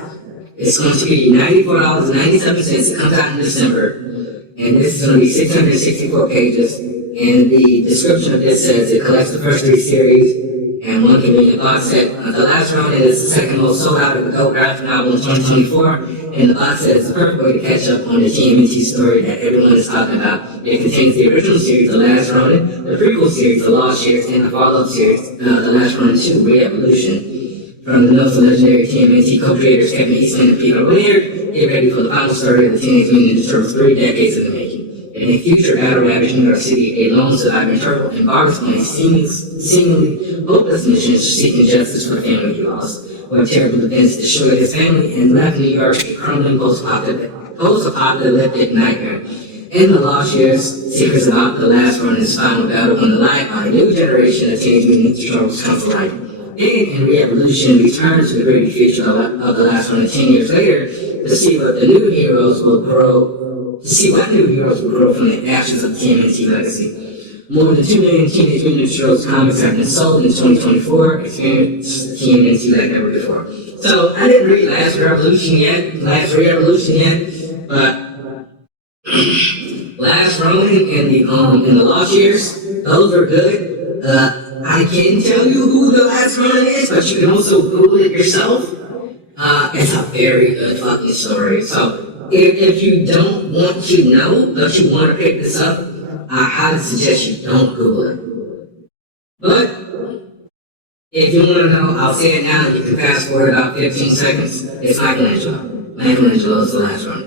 It's going to be $94.97. It comes out in December. And this is going to be 664 pages. And the description of this says it collects the first 3 series and one convenient box set. The Last Ronin is the second most sold out of the GOAT graphic novel in 2024. And the box set is the perfect way to catch up on the TMNT story that everyone is talking about. It contains the original series, The Last Ronin, the prequel series, The Lost Years, and the follow-up series, The Last Ronin 2, Re-Evolution. From the notes of legendary TMNT co-creators Kevin Eastman and Peter Laird, get ready for the final story of the Teenage Mutant Ninja Turtles 3 decades in the making. In a future battle-ravaged New York City, a lone surviving turtle embarks on a seemingly hopeless mission seeking justice for the family he lost. When terrible events destroyed his family and left New York a crumbling post-apocalyptic nightmare. In the Lost Years, secrets about the Last Ronin's final battle when the light on a new generation of Teenage Mutant Ninja Turtles comes to light. In Re-Evolution, return to the gritty future of the Last Ronin 10 years later to see what new heroes will grow from the ashes of the TMNT legacy. More than 2 million Teenage Mutant Ninja Turtles comics have been sold in 2024, experienced TMNT like never before. So, I didn't read Last Re-Evolution yet, but Last Ronin and the Lost Years, those are good. I can tell you who the Last Ronin is, but you can also Google it yourself. It's a very good fucking story. So, if you don't want to know, but you want to pick this up, I highly suggest you don't Google it. But If you want to know, I'll say it now. You can fast forward about 15 seconds. It's Michelangelo. Michelangelo is the last one.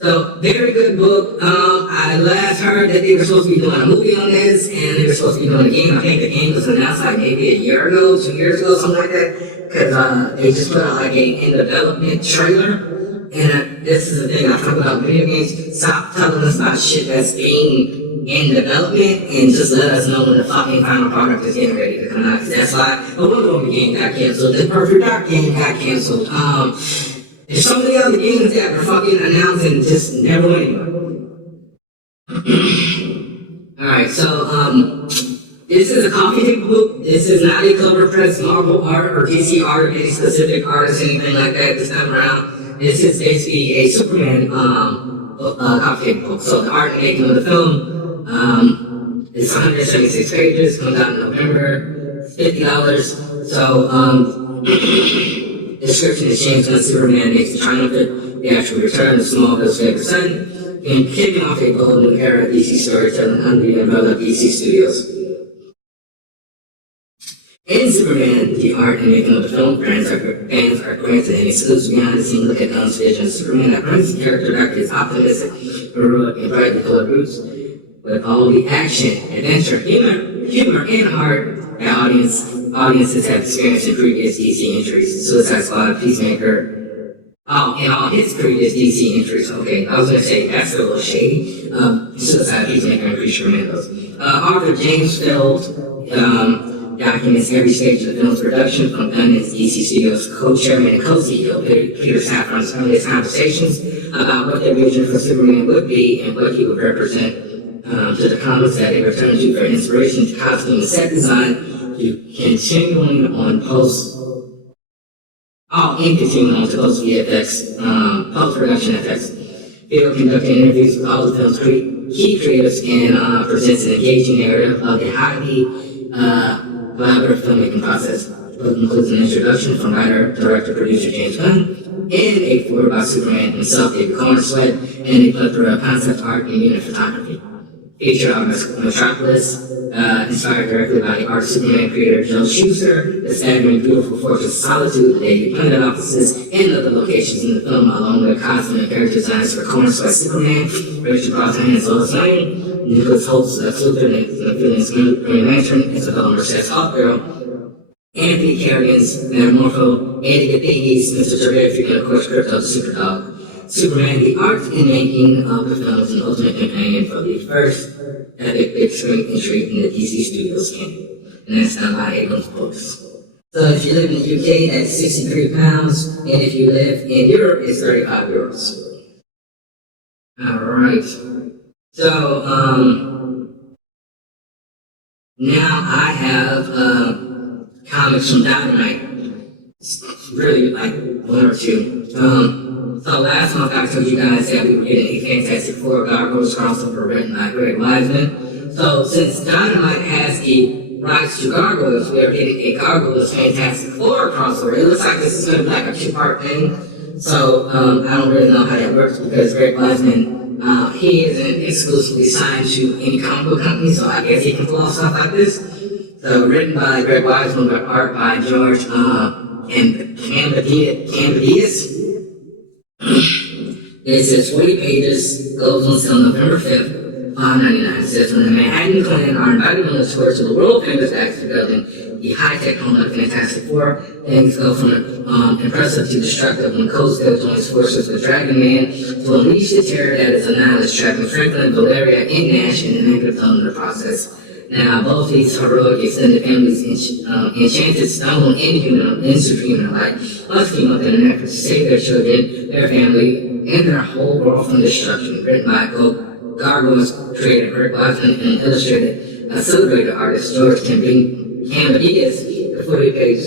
So, very good book. I last heard that they were supposed to be doing a movie on this, and they were supposed to be doing a game. I think the game was announced like maybe a year ago, 2 years ago, something like that. Because they just put out like a in development trailer. And this is the thing I talk about video games. Stop telling us about shit that's being in development and just let us know when the fucking final product is getting ready to come out. Because that's why the Wonder Woman game got canceled. The Perfect Dark game got canceled. There's so many other games that were fucking announced and just never went anywhere. Alright, so, this is a coffee table book. This is not a cover press Marvel art or DC art or any specific artist, anything like that this time around. This is basically a Superman, coffee table book. So the art and making of the film, it's 176 pages, comes out in November, $50. So, description is James Gunn Superman makes the triumphant theatrical return of Smallville's favorite son, and kicking off a bold new era of DC storytelling under the umbrella of DC Studios. In Superman, the art and making of the film, fans are granted an exclusive behind-the-scenes look at Gunn's vision of Superman that brings the character back to his optimistic, heroic, and brightly colored roots. With all the action, adventure, humor, and heart that audiences have experienced in previous DC entries. Suicide Squad, Peacemaker, and all his previous DC entries. Okay, I was gonna say that's a little shady. Suicide, Peacemaker, and Creature Commandos. Author James Feld documents every stage of the film's production, from Gunn and DC Studios co-chairman and co-CEO Peter Safran's earliest conversations about what their vision for Superman would be and what he would represent to the comics that they return to for inspiration to costume and set design, to continuing on post-VFX, post-production effects. Field conducted interviews with all the film's key creatives and presents an engaging narrative of the highly collaborative filmmaking process. The book includes an introduction from writer, director, producer James Gunn, and a foreword by Superman himself, David Cornsweet, and a plethora of concept art and unit photography. Feature of Metropolis, inspired directly by the art Superman creator Joe Shuster, the staggering beautiful fortress of Solitude, the Daily Planet offices, and other locations in the film, along with costume and character designs for Cornsweet Superman, Richard Brosnan as Lois Lane, Nicholas Holt's Luthor, Nathan Fillion's Green Lantern, Isabella Merced's Hawkgirl, Anthony Carrigan's Metamorpho, Eddie Gathie's Mr. Terrific, and of course Crypto the Superdog. Superman, the art and making of the film, is an ultimate companion for the first epic big screen entry in the DC Studios canon. And that's done by Abrams Books. So if you live in the UK, that's £63, and if you live in Europe, it's €35. Alright. So, now I have comics from Dynamite. It's really like one or two. So last month I told you guys that we were getting a Fantastic Four Gargoyles crossover written by Greg Wiseman. So since Dynamite has the rights to Gargoyles, we are getting a Gargoyles Fantastic Four crossover. It looks like this is going to be like a two-part thing. So I don't really know how that works because Greg Wiseman, he isn't exclusively signed to any comic book company, so I guess he can pull off stuff like this. So written by Greg Wiseman, but art by George Cambadias. This is 40 pages, goes until November 5th, $5.99. It says, when the Manhattan Clan are invited on the tour to the world-famous Dexter building, the high-tech home of the Fantastic Four, things go from impressive to destructive when Coastal joins forces with Dragon Man to unleash the terror that is annihilate, trapping Franklin, Valeria, and Nash in the negative tone in the process. Now, both these heroic extended families, enchanted, stone, and superhuman alike, must team up in an effort to save their children, their family, and their whole world from destruction. Written by Gargoyles creator Greg Wiseman and illustrated celebrated artist George Cambadias. The 40-page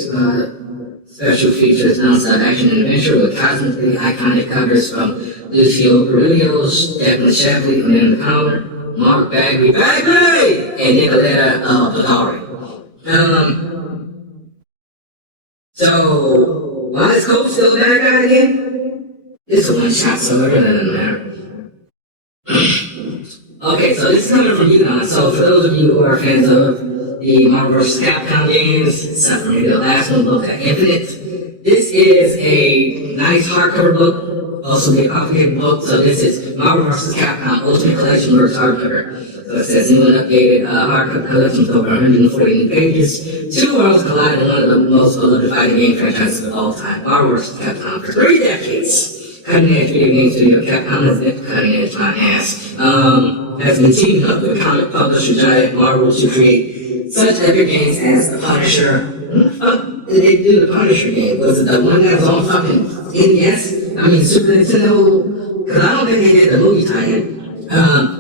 special features non-stop action and adventure with cosmically iconic covers from Lucio Berlioz, Declan Shapley, Amanda Connor, Mark Bagley, and Nicoletta Pagari. So, why is Coach still a bad guy again? It's a one-shot, so it doesn't matter. Okay, so this is coming from Yudon. So for those of you who are fans of the Marvel vs. Capcom games, except for maybe the last one, Book of Infinite. This is a nice hardcover book, also a complicated book. So this is Marvel vs. Capcom Ultimate Collection versus hardcover. So it says new and updated hardcover collection with over 140 new pages. Two worlds collide in one of the most beloved fighting game franchises of all time, Marvel vs. Capcom. For 3 decades, cutting edge video game studio Capcom has been cutting edge my ass. Has been teaming up with comic publisher giant Marvel to create such epic games as The Punisher. What the fuck did they do the Punisher game? Was it the one that was on fucking NES? I mean Super Nintendo? Because I don't think they did the movie tie-in.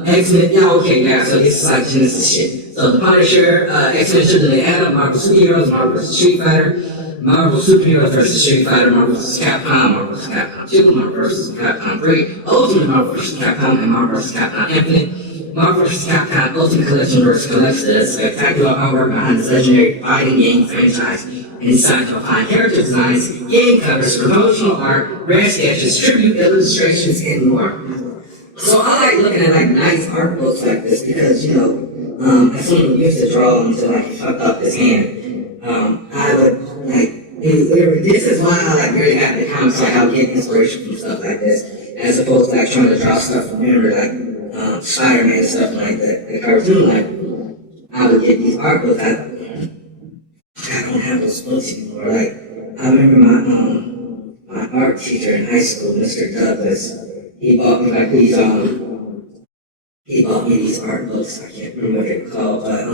X-Men, yeah, okay, yeah, so this is like Genesis shit. So The Punisher, X-Men Children of the Atom, Marvel Superheroes, Marvel vs. Street Fighter, Marvel Superheroes vs. Street Fighter, Marvel vs. Capcom, Marvel vs. Capcom 2, Marvel vs. Capcom 3, Ultimate Marvel vs. Capcom, and Marvel vs. Capcom Infinite, Marvel vs. Capcom Ultimate Collection vs. Collector, spectacular artwork behind this legendary fighting game franchise. Inside you'll find character designs, game covers, promotional art, rare sketches, tribute illustrations, and more. So I like looking at like nice art books like this because, you know, as someone who used to draw until I fucked up his hand, I would like, this is why I like really happy comics, like I'll get inspiration from stuff like this, as opposed to like trying to draw stuff from memory, like Spider-Man and stuff like that, the cartoon, like I would get these art books. I don't have those books anymore. Like I remember my art teacher in high school, Mr. Douglas. He bought me like these he bought me these art books. I can't remember what they're called, but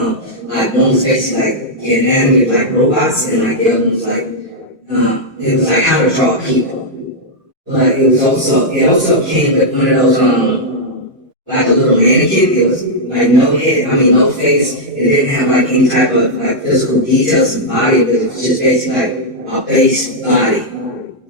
like one was basically like the anatomy of like robots, and like the other one was like it was like how to draw people. But it also came with one of those like a little mannequin. It was like no head, no face. It didn't have like any type of like physical details of body, but it was just basically like a base body.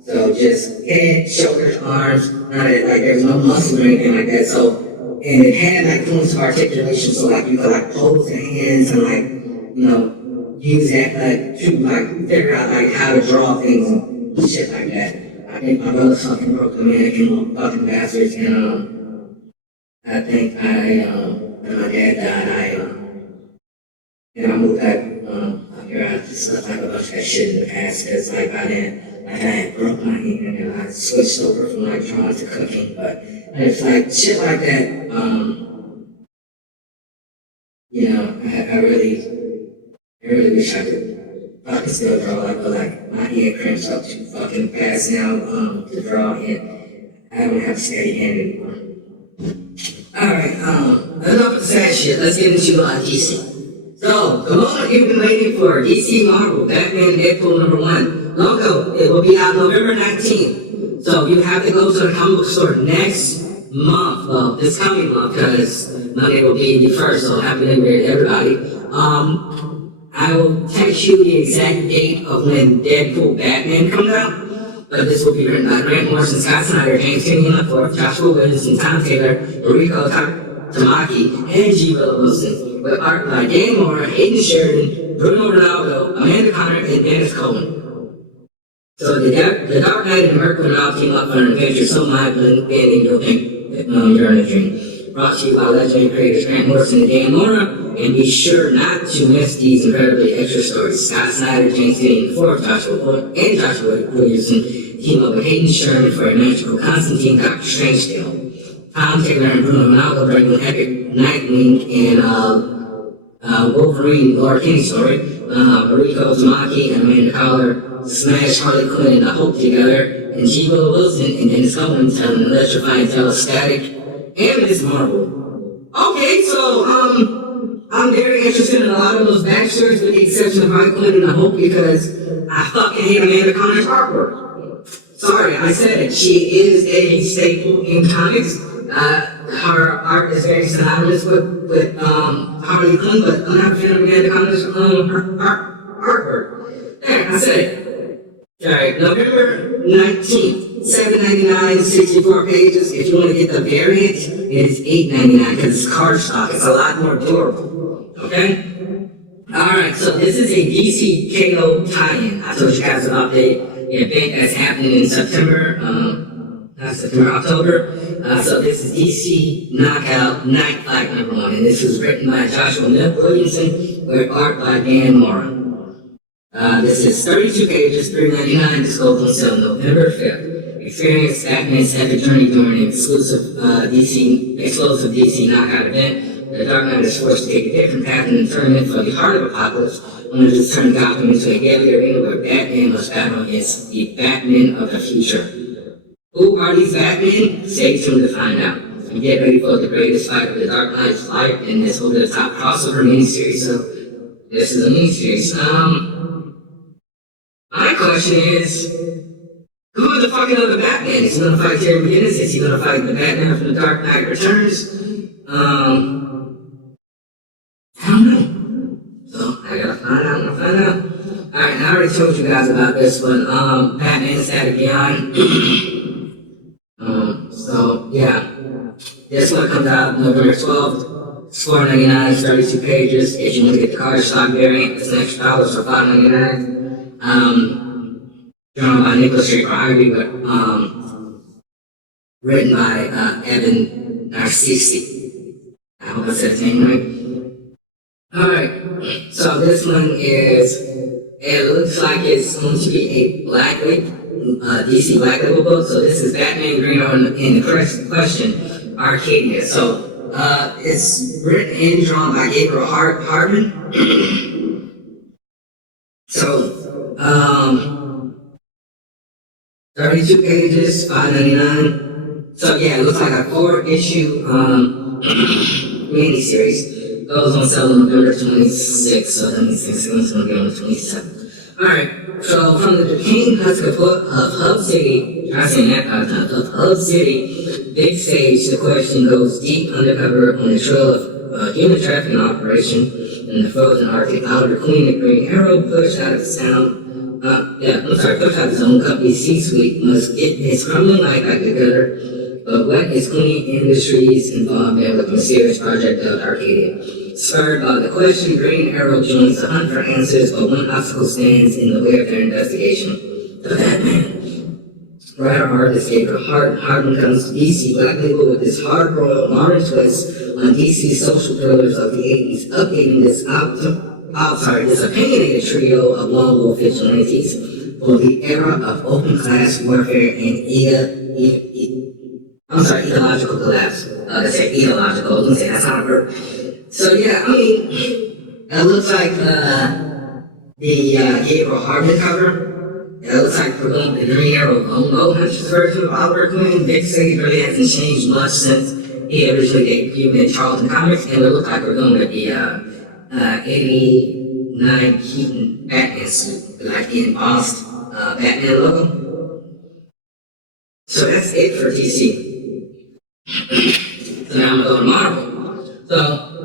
So just head, shoulders, arms, none of it, like there's no muscle or anything like that. So, and it had like points of articulation, so like you could like pose the hands and like, you know, use that like to like figure out like how to draw things and shit like that. I think my brother fucking broke the mannequin, fucking bastards, and I think when my dad died, and I moved back up here, I just left like a bunch of that shit in the past, because like by then, like I had broke my hand and I switched over from like drawing to cooking, but it's like shit like that, you know, I really wish I could fucking still draw, like, but like my hand cramps up too fucking fast now to draw, and I don't have a steady hand anymore. Alright, enough of the sad shit, let's get into DC. So, the moment you've been waiting for, DC Marvel, Batman Deadpool #1. Logo, it will be out November 19th. So you have to go to the comic book store next month, well, this coming month, because Monday will be the 1st, so happy New Year to everybody. I will text you the exact date of when Deadpool Batman comes out, but this will be written by Grant Morrison, Scott Snyder, James Tynion IV, Joshua Williamson, Tom Taylor, Rico Tamaki, and G. Wilson, with art by Dan Moore, Hayden Sheridan, Bruno Ronaldo, Amanda Connor, and Dennis Cohen. So the Dark Knight and Mercury now team up for an adventure so mind-bending you'll think you're in a dream. Brought to you by legendary creators Grant Morrison and Dan Mora, and be sure not to miss these incredibly extra stories. Scott Snyder, James Tynion IV, Joshua Williamson team up with Hayden Sherman for a magical Constantine Doctor Strange tale. Tom Taylor and Bruno Ronaldo bring an epic Nightwing and Wolverine Laura Kinney story. Rico Tamaki and Amanda Collar smash Harley Quinn and the Hulk together, and G. Wilson and Dennis Cohen tell an electrifying tale of Static and Miss Marvel. Okay, so I'm very interested in a lot of those backstories, with the exception of Harley Quinn and the Hulk, because I fucking hate Amanda Connor's artwork. Sorry, I said it. She is a staple in comics. Her art is very synonymous with Harley Quinn, but I'm not a fan of Amanda Connor's artwork. There, I said it. Alright, November 19th, $7.99, 64 pages. If you want to get the variant, it's $8.99 because it's cardstock. It's a lot more durable. Okay? Alright, so this is a DC KO tie-in. I told you guys about the event that's happening in September. September, October. So this is DC Knockout Night Fight #1, and this was written by Joshua Williamson with art by Dan Mora. This is 32 pages, $3.99. This goes on sale November 5th. Experience Batman's epic journey during an exclusive DC Knockout event. The Dark Knight is forced to take a different path in the tournament for the heart of Apocalypse, only to turn Gotham into a deadly arena where Batman must battle against the Batman of the future. Who are these Batmen? Stay tuned to find out. And get ready for the greatest fight of the Dark Knight's life in this over-the-top crossover miniseries. So, this is a miniseries. My question is, who the fucking other Batman? Is he gonna fight Terry McGinnis? Is he gonna fight the Batman from the Dark Knight Returns? I don't know. So, I gotta find out. Alright, I already told you guys about this one. Batman Static Beyond. So, yeah. This one comes out November 12th. It's $4.99, 32 pages. If you want to get the card stock variant, it's an extra $1 for $5.99. Drawn by Nicholas Ivy, but written by Evan Narcisi. I hope I said his name right. Alright, so this one is, it looks like it's going to be a Black Label, DC Black Label book. So this is Batman Green Arrow in the question, Arcadia. So it's written and drawn by Gabriel Hardman. So 32 pages, $5.99. So yeah, it looks like a 4-issue miniseries. Goes on sale on November 26th, so that means it's going to be on the 27th. Alright, so from the decaying husk of Hub City, try saying that 5 times, of Hub City, big stage, the question goes deep undercover on the trail of human trafficking operation in the frozen Arctic. Outer Queen of Green Arrow pushed out of pushed out his own company C-Suite must get his crumbling life back together. But what is Queen Industries involved in with the mysterious project of Arcadia? Spurred by the question, Green Arrow joins the hunt for answers, but one obstacle stands in the way of their investigation. The Batman. Writer artist Gabriel Hardman comes to DC Black Label with this hard-boiled modern twist on DC's social thrillers of the 80s, updating this opinionated trio of lone wolf vigilantes for the era of open-class warfare and ideological collapse. I said ideological, I was gonna say that's not a word. So yeah, I mean, it looks like the Gabriel Hardman cover. It looks like we're going to the Green Arrow Logo Hunter's version of Oliver Queen. Big Sage really hasn't changed much since he originally debuted in Charlton Comics, and it looks like we're going with the 89 Keaton Batman suit, like the embossed Batman logo. So that's it for DC. So now I'm going to Marvel. So,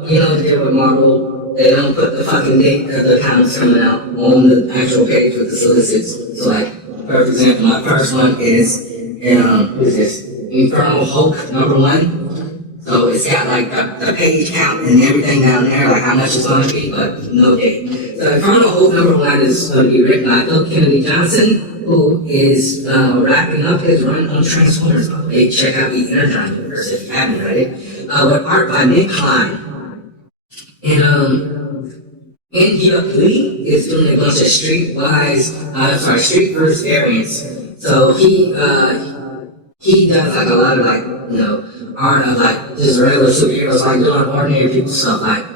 you know, the deal with Marvel, they don't put the fucking date of the comics coming out on the actual page with the solicits. So, like, for example, my first one is, what is this? Infernal Hulk #1. So it's got like the page count and everything down there, like how much it's going to be, but no date. So Infernal Hulk #1 is going to be written by Phil Kennedy Johnson, who is wrapping up his run on Transformers. Hey, check out the Energize universe if you haven't read it. With art by Nick Klein. And Andy Lee is doing a bunch of Streetverse variants. So he does like a lot of like, you know, art of like just regular superheroes, like doing ordinary people stuff. Like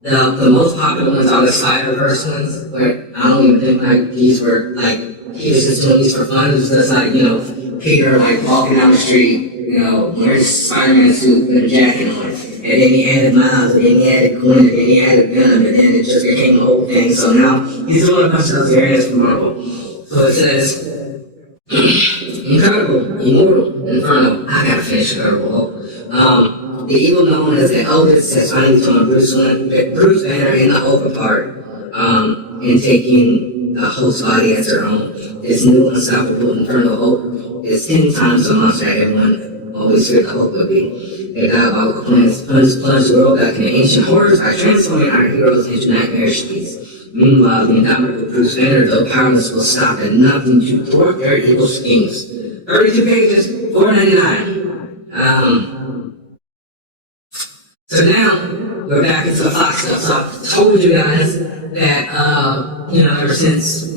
the most popular ones are the Spider-Verse ones, where I don't even think like these were like he was just doing these for fun. It was just like, you know, Peter like walking down the street, you know, wearing Spider-Man suit with a jacket on. And then he added Miles, and then he added Gwen, and then he added Venom, and then it just became a whole thing. So now he's doing a bunch of those variants for Marvel. So it says, Incredible, Immortal, Inferno. I gotta finish Incredible Hulk. The evil known as the eldest has finally joined Bruce Banner in the open part, and taking the Hulk's body as their own. This new unstoppable Infernal Hulk is 10 times the monster that everyone always feared the Hulk would be. Their diabolical plans plunge the world back into ancient horrors by transforming our heroes into nightmarish beasts. Meanwhile, the indomitable Bruce Banner, though powerless, will stop at nothing to thwart their evil schemes. 32 pages, $4.99. So now we're back into the Fox stuff. So I told you guys that ever since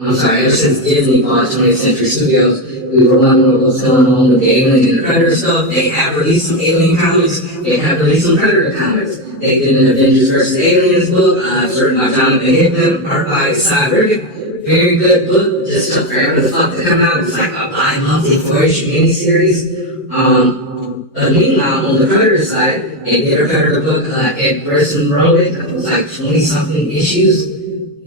ever since Disney bought 20th Century Studios, we were wondering what's going on with the Alien and the Predator stuff. They have released some Alien comics. They have released some Predator comics. They did an Avengers vs. Aliens book, written by Jonathan Hickman, art by Cy Riggett. Very good book. Just took forever to come out. It's like a bi-monthly 4-issue miniseries. But meanwhile, on the Predator side, they did a Predator book, Ed Brisson wrote it. It was like 20-something issues.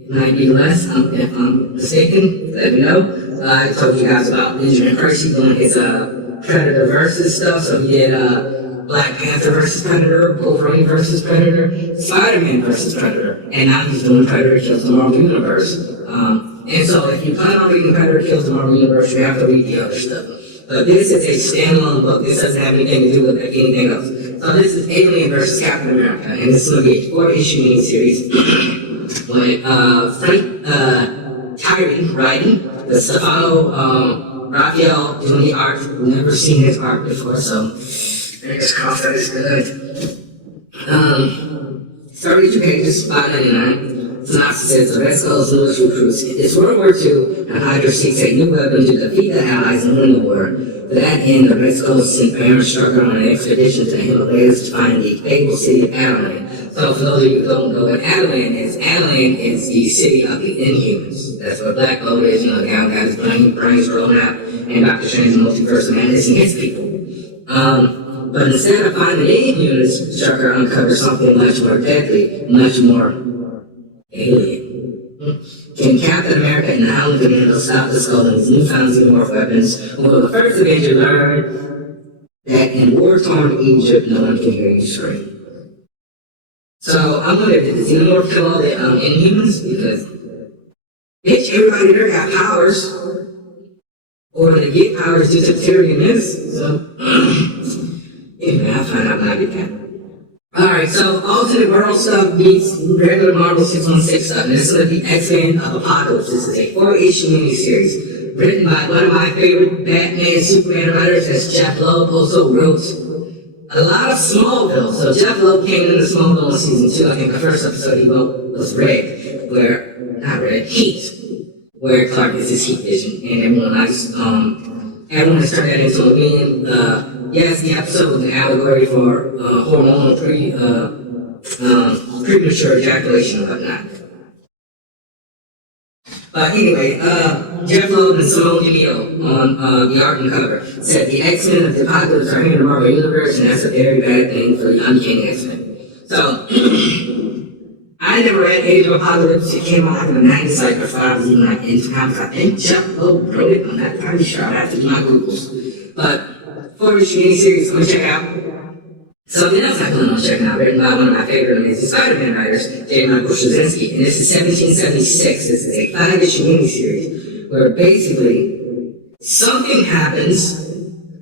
It might be less, if I'm mistaken. Let me know. I told you guys about Benjamin Percy doing his Predator versus stuff. So he did Black Panther versus Predator, Wolverine versus Predator, Spider-Man versus Predator, and now he's doing Predator Kills the Marvel Universe. And so if you plan on reading Predator Kills the Marvel Universe, you have to read the other stuff. But this is a standalone book. This doesn't have anything to do with anything else. So this is Alien versus Captain America, and this is going to be a 4-issue miniseries with Frank Tyree writing, the Stefano Raphael doing the art. We've never seen his art before, so fingers crossed that it's good. 32 pages, $5.99. Synopsis says the Red Skull's newest recruits. It's World War II, and Hydra seeks a new weapon to defeat the Allies and win the war. To that end, the Red Skull sent Baron Strucker on an expedition to the Himalayas to find the fabled city of Adelan. So for those of you who don't know what Adelan is the city of the Inhumans. That's what Black Bolt is, the guy got his brains blown out, and Dr. Strange Multiverse of Madness and his people. But instead of finding the Inhumans, Strucker uncovers something much more deadly, much more alien. Can Captain America and the Howling Commando stop the Skull and his newfound xenomorph weapons? Will the first Avenger learn that in war-torn Egypt, no one can hear you scream? So I'm wondering, did the xenomorph kill all the Inhumans? Because, bitch, everybody there got powers. Or they get powers due to the Tyrian Menace. So, anyway, I'll find out when I get that. Alright, so alternate world stuff beats regular Marvel 616 stuff, and this is going to be X-Men of Apocalypse. This is a 4-issue miniseries written by one of my favorite Batman Superman writers, that's Jeff Loeb. Also wrote a lot of Smallville. So Jeff Loeb came into Smallville in season 2. I think the first episode he wrote was Heat, where Clark is his heat vision, and everyone has turned that into a meme. Yes, the episode was an allegory for hormonal premature ejaculation and whatnot. But anyway, Jeff Loeb and Simone DeMille on the art and cover said the X-Men of the Apocalypse are here in the Marvel Universe, and that's a very bad thing for the uncanny X-Men. So, I never read Age of Apocalypse. It came out in the 90s, like before I was even into comics. I think Jeff Loeb wrote it. I'm not entirely sure. I'd have to do my Googles. But 4-issue miniseries, I'm gonna check out. Something else I plan on checking out, written by one of my favorite amazing Spider-Man writers, J. Michael Straczynski, and this is 1776. This is a 5-issue miniseries where basically something happens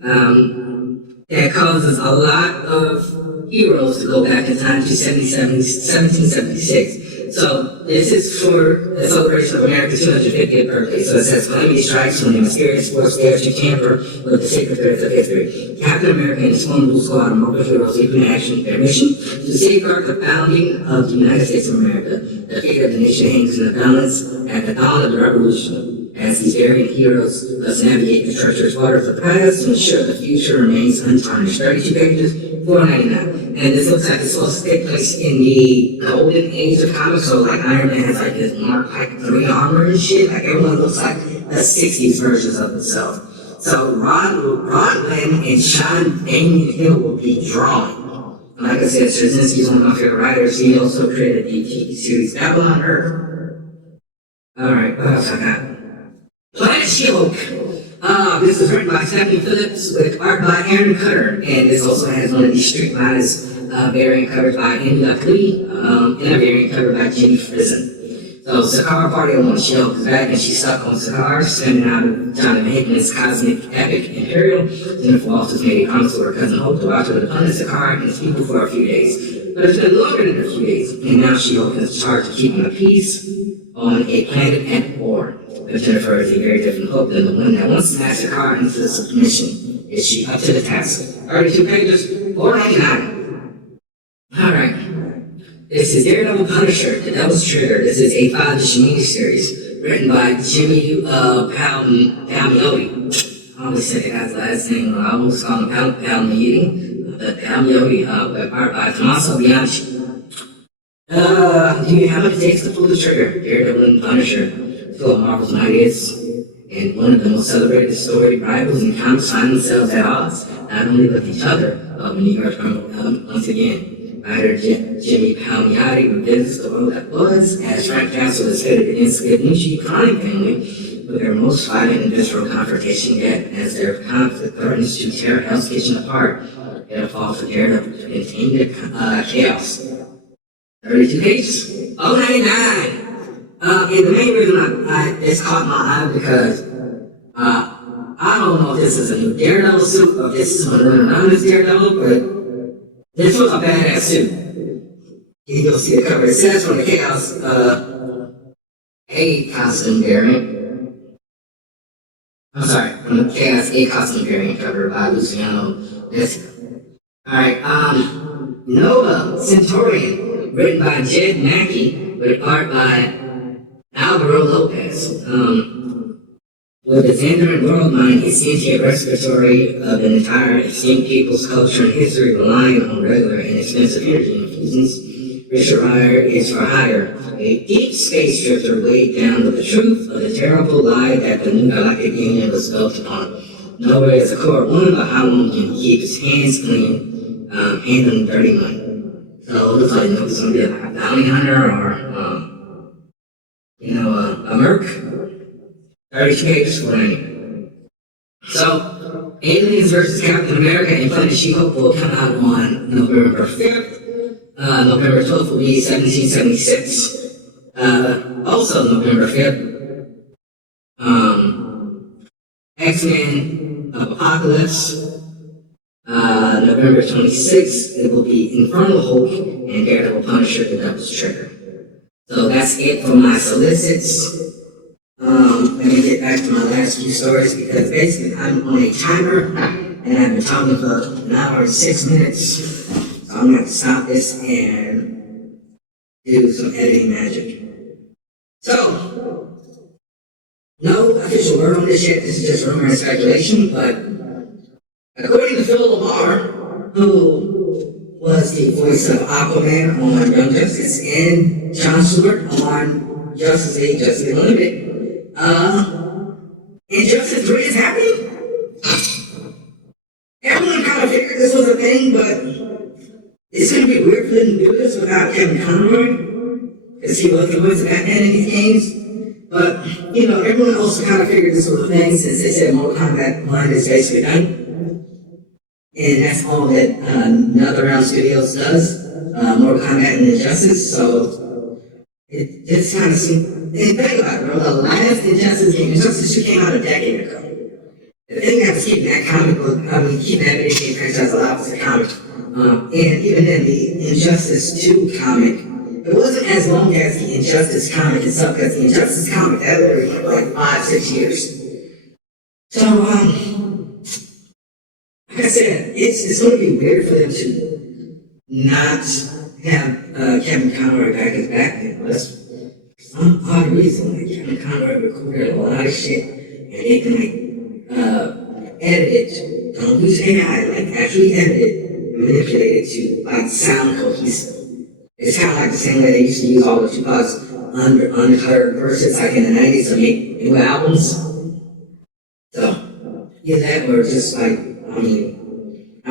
that causes a lot of heroes to go back in time to 1776. So this is for the celebration of America's 250th birthday. So it says, calamity strikes when a mysterious force dares to tamper with the sacred threads of history. Captain America and his formidable squad of mortal heroes leap into action. Their mission? To safeguard the founding of the United States of America. The fate of the nation hangs in the balance at the dawn of the revolution, as these variant heroes must navigate the treacherous waters of the past to ensure the future remains untarnished. 32 pages, $4.99. And this looks like it's supposed to take place in the golden age of comics, so like Iron Man has like this Mark like 3 armor and shit, like everyone looks like the 60s versions of themselves. So Rod Lynn and Sean Damian Hill will be drawing. Like I said, Straczynski's one of my favorite writers. He also created the TV series Babylon Earth. Alright, what else I got? Planet She-Hulk. This is written by Stephanie Phillips with art by Aaron Cutter, and this also has one of these Street Minds variant covered by Andy Lee, and a variant covered by Jenny Frison. So Sakaar Party on She-Hulk is back, and she's stuck on Sakaar, standing out of Jonathan Hickman's cosmic epic Imperial. Jennifer Walters has made a promise to her cousin Hope to watch over the planet Sakaar and its people for a few days. But it's been longer than a few days, and now She-Hulk is charged with keeping the peace on a planet at war. if Jennifer is a very different Hope than the one that once smashed her car into submission. Is she up to the task? 32 pages, $4.99. Alright. This is Daredevil Punisher, The Devil's Trigger. This is a 5-issue miniseries written by Jimmy Palmiotti. I always say the guy's last name. I almost call him Palmiotti. But Palmiotti, art by Tommaso Bianchi. Do you have what it takes to pull the trigger? Daredevil and Punisher, two of Marvel's mightiest and one of the most celebrated story rivals in comics find themselves at odds, not only with each other, but with New York once again. Writer Jimmy Palmiotti revisits the world that was, as Frank Castle is headed against the Ganucci crime family with their most violent and visceral confrontation yet, as their conflict threatens to tear Hell's Kitchen apart. It'll fall for Daredevil to contain the chaos. 32 pages. $0.99. And the main reason it's caught my eye because I don't know if this is a new Daredevil suit or if this is an anonymous Daredevil, but this was a badass suit. You go see the cover. It says from the Chaos A costume variant. I'm sorry, from the Chaos A costume variant cover by Luciano Nesca. Alright, Nova Centaurian, written by Jed Mackey, with art by Alvaro Lopez. With the Xandran world mind, its sentient respiratory of an entire extinct people's culture and history relying on regular and expensive energy infusions, Richard Ryer is for hire, a deep space drifter weighed down with the truth of the terrible lie that the new galactic union was built upon. Nova is a core one, but how long can he keep his hands clean, handling dirty money? So it looks like Nova's going to be like a bounty hunter or, a merc. 32 pages for any. So, Aliens vs. Captain America and Planet She-Hulk will come out on November 5th. November 12th will be 1776. Also November 5th. X-Men of Apocalypse. November 26th, it will be Infernal Hulk and Daredevil Punisher, The Devil's Trigger. So that's it for my solicits. Let me get back to my last few stories because basically I'm on a timer and I've been talking for an hour and 6 minutes. So I'm going to have to stop this and do some editing magic. So, no official word on this yet. This is just rumor and speculation, but according to Phil LaMarr, who was the voice of Aquaman on Young Justice and John Stewart on Justice League Unlimited, Injustice 3 is happening. Everyone kind of figured this was a thing, but it's going to be weird for them to do this without Kevin Conroy, because he was the voice of Batman in these games. But, everyone else kind of figured this was a thing since they said Mortal Kombat 1 is basically done. And that's all that NetherRealm Studios does, Mortal Kombat and Injustice, so it just kind of seems, and think about it, bro, the last Injustice game, Injustice 2 came out a decade ago. The thing that was keeping that comic book, keeping that video game franchise alive was the comic. And even then, the Injustice 2 comic, it wasn't as long as the Injustice comic itself, because the Injustice comic, that literally went like 5-6 years. So, like I said, it's going to be weird for them to not have Kevin Conroy back as Batman. That's some odd reason. Like Kevin Conroy recorded a lot of shit, and they can edit it. Don't use AI. Actually edit it, manipulate it to sound cohesive. It's kind of like the same way they used to use all the Tupac's unheard verses in the 90s to make new albums. So, yeah, that or just I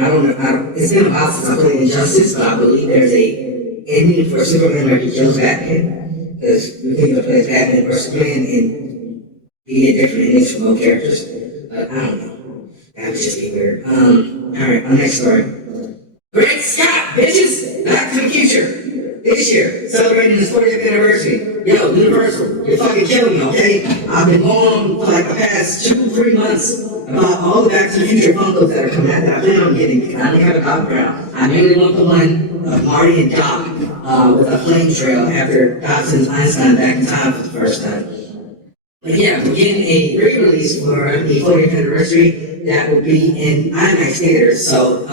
don't know. It's been a while since I played Injustice, but I believe there's a ending for Superman where he kills Batman. Because you can either play as Batman or Superman and be different endings for both characters. But I don't know. That would just be weird. Alright, our next story. Great Scott, bitches! Back to the Future. This year, celebrating the 40th anniversary. Yo, Universal, you're fucking killing me, okay? I've been going for the past 2-3 months about all the Back to the Future Funkos that are coming out that I plan on getting. I only have a Doc Brown. I mainly want the one of Marty and Doc with a flame trail after Doc sends Einstein back in time for the first time. But yeah, we're getting a re-release for the 40th anniversary that will be in IMAX theaters. So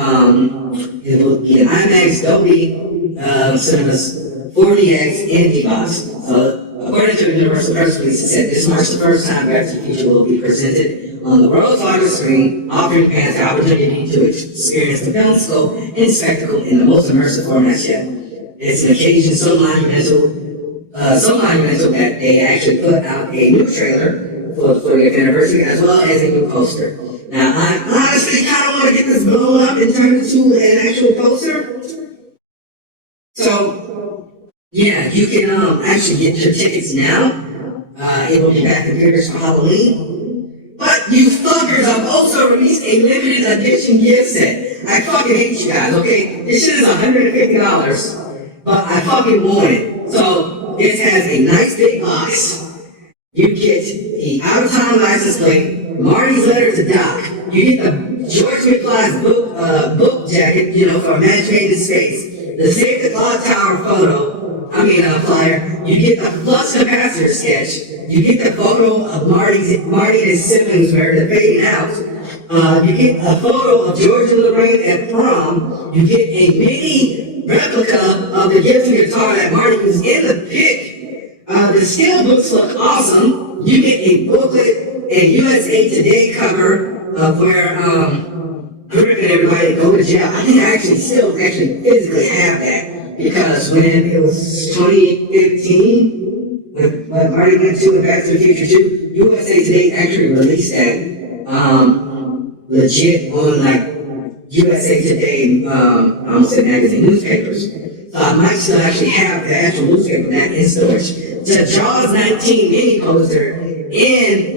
it will be in IMAX, Dolby Cinemas, 4DX, and D-Box. According to the Universal press release, it said this marks the first time Back to the Future will be presented on the world's largest screen, offering fans the opportunity to experience the film scope and spectacle in the most immersive formats yet. It's an occasion so monumental that they actually put out a new trailer for the 40th anniversary as well as a new poster. Now, I honestly kind of want to get this blown up and turned into an actual poster. So, yeah, you can actually get your tickets now. It will be back in theaters for Halloween. But you fuckers have also released a limited edition gift set. I fucking hate you guys, okay? This shit is $150, but I fucking want it. So, this has a nice big box. You get the out-of-town license plate, Marty's letter to Doc. You get the George McFly's book jacket, for a match made in space. The Save the Clock Tower flyer. You get the flux capacitor sketch. You get the photo of Marty and his siblings where they're fading out. You get a photo of George and Lorraine at prom. You get a mini replica of the Gibson guitar that Marty was in the pic. The scale books look awesome. You get a booklet, a USA Today cover where Griffin everybody go to jail. I think I still physically have that because when it was 2015, when Marty went to Back to the Future 2, USA Today actually released that legit on USA Today, almost in magazine newspapers. So I might still actually have the actual newspaper that in storage. The Jaws 19 mini poster and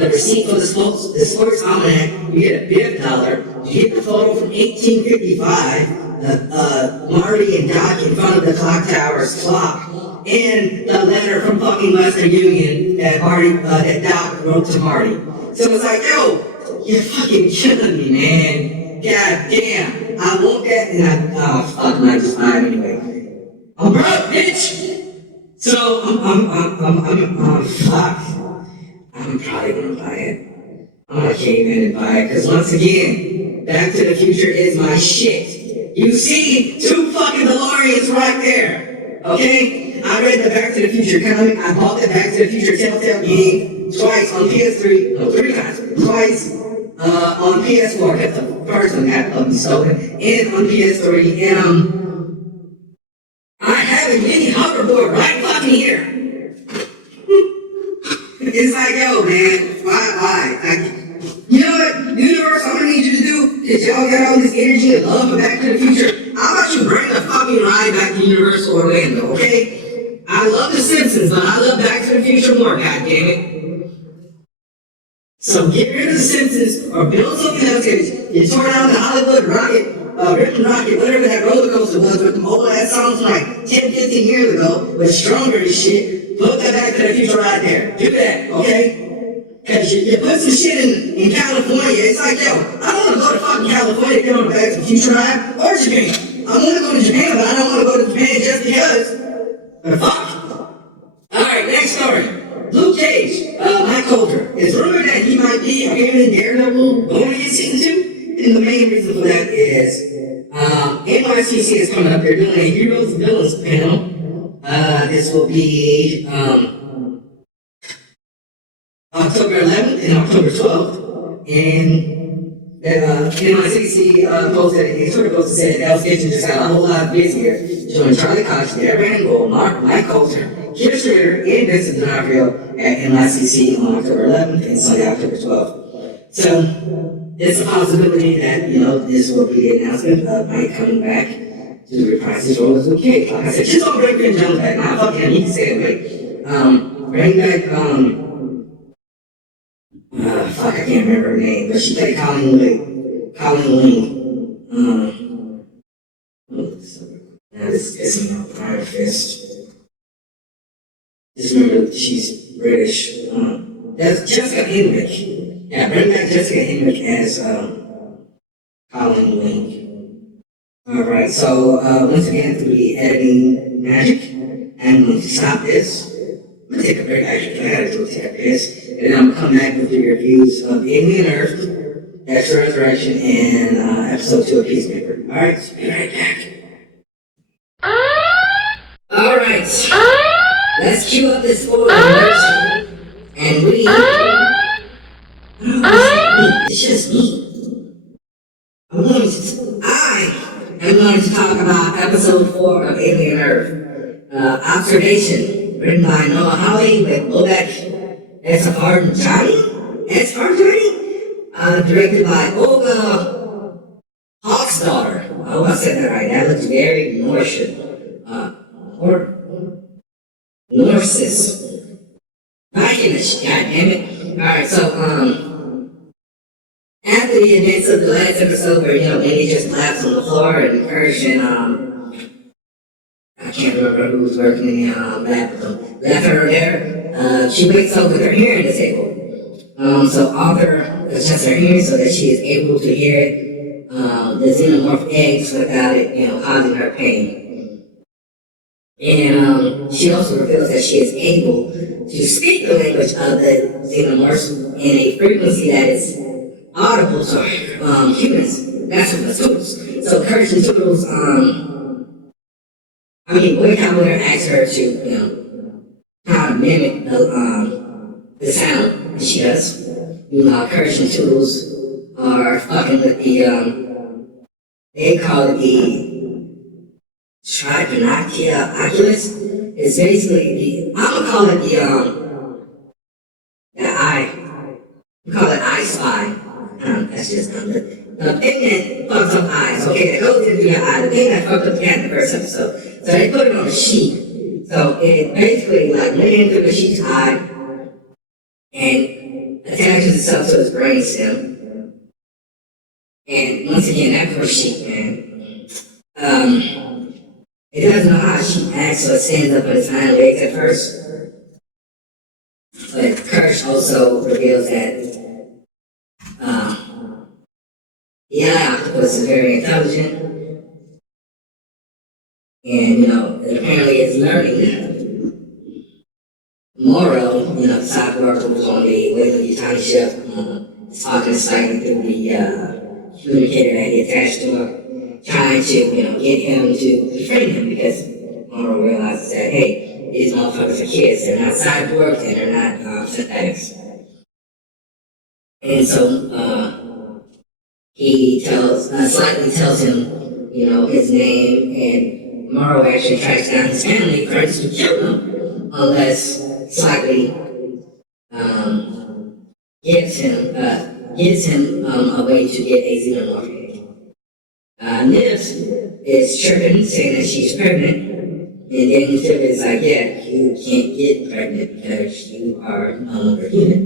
the receipt for the sports almanac, you get a Biff dollar, you get the photo from 1855, Marty and Doc in front of the clock tower's clock, and the letter from fucking Western Union that Doc wrote to Marty. So it's like, yo, you're fucking killing me, man. God damn, I want that, and I just buy it anyway. I'm broke, bitch. So I'm probably gonna buy it. I'm gonna cave in and buy it, because once again, Back to the Future is my shit. You see 2 fucking DeLoreans right there, okay? I read the Back to the Future comic, I bought the Back to the Future Telltale game twice on PS3, no, 3 times, twice on PS4, because the first one got stolen, and on PS3, and I have a mini hoverboard right fucking here. It's like, yo, man, why? You know what, Universe, I'm gonna need you to do, because y'all got all this energy and love for Back to the Future. How about you bring the fucking ride back to Universal Orlando, okay? I love The Simpsons, but I love Back to the Future more, goddammit. So get rid of The Simpsons, or build something else, because you tore down the Hollywood Rocket, Rip and Rocket, whatever that roller coaster was with them old ass songs from 10, 15 years ago, with stronger as shit. Put that Back to the Future right there. Do that, okay? Because you put some shit in California, it's like, yo, I don't want to go to fucking California to get on the Back to the Future ride, or Japan. I want to go to Japan, but I don't want to go to Japan just because. But fuck. Alright, next story. Luke Cage, Mike Coulter. It's rumored that he might be appearing in Daredevil going into season 2. And the main reason for that is NYCC is coming up. They're doing a Heroes and Villains panel. This will be October 11th and October 12th. And NYCC posted, it sort of posted said that Hell's Kitchen just got a whole lot busier, showing Charlie Cox, Deborah Angle, Mike Coulter, Kira Schrader, and Vincent D'Onofrio at NYCC on October 11th and Sunday, October 12th. So, it's a possibility that, this will be the announcement of Mike coming back to reprise his role as Luke Cage. Like I said, just don't bring Ben Jones back. Nah, fuck him, he can stay away. Bring back, fuck, I can't remember her name, but she played Colleen Wing. This isn't Iron Fist. Just remember, she's British. That's Jessica Henwick. Yeah, bring back Jessica Henwick as Colleen Wing. Alright, so once again, through the editing magic, I'm going to stop this. I'm gonna take a break, actually. I gotta go take a piss. And then I'm gonna come back with the reviews of Alien Earth, Dexter Resurrection, and episode 2 of Peacemaker. Alright, so be right back. Alright, let's cue up this spoiler alert. And we. I don't want to say we, it's just me. I am going to talk about episode 4 of Alien Earth. Observation, written by Noah Hawley with Bobek Esfarjani, directed by Olga Hawksdaughter. I hope I said that right. That looks very Norsean. Norsis. Vikinish, goddammit. Alright, so, after the events of the last episode where, Wendy just collapsed on the floor and Kirsch and, I can't remember who was working in the lab, left her there, she wakes up with her hearing disabled. So Arthur adjusts her hearing so that she is able to hear the xenomorph eggs without it, causing her pain. And she also reveals that she is able to speak the language of the xenomorphs in a frequency that is audible to humans. That's what the Toodles. So Kirsch and Toodles, Boy Cowboy asked her to, how to mimic the sound that she does. Kirsch and Toodles are fucking with they call it the Oculus. It's basically I'm gonna call it we call it I Spy. That's just the thing that fucks up eyes. Okay, that goes into your eye. The thing that fucked up the cat in the first episode. So they put it on a sheet. So it basically went into the sheet's eye and attaches itself to his brainstem. And once again, that poor sheet, man. It doesn't know how she acts, so it stands up on its hind legs at first. But Kirsch also reveals that the octopus is very intelligent. And, it apparently it's learning. Morrow, the side worker was on the Wiggly Tiny ship, talking to Spike through the communicator that he attached to her. Trying to, get him to befriend him because Morrow realizes that, hey, these motherfuckers are kids. They're not cyborgs and they're not synthetics. And so he slightly tells him, his name, and Morrow actually tracks down his family, threatens to kill them unless slightly gives him a way to get a xenomorph. Nibs is chirping, saying that she's pregnant, and then Tip is like, yeah, you can't get pregnant because you are no longer human.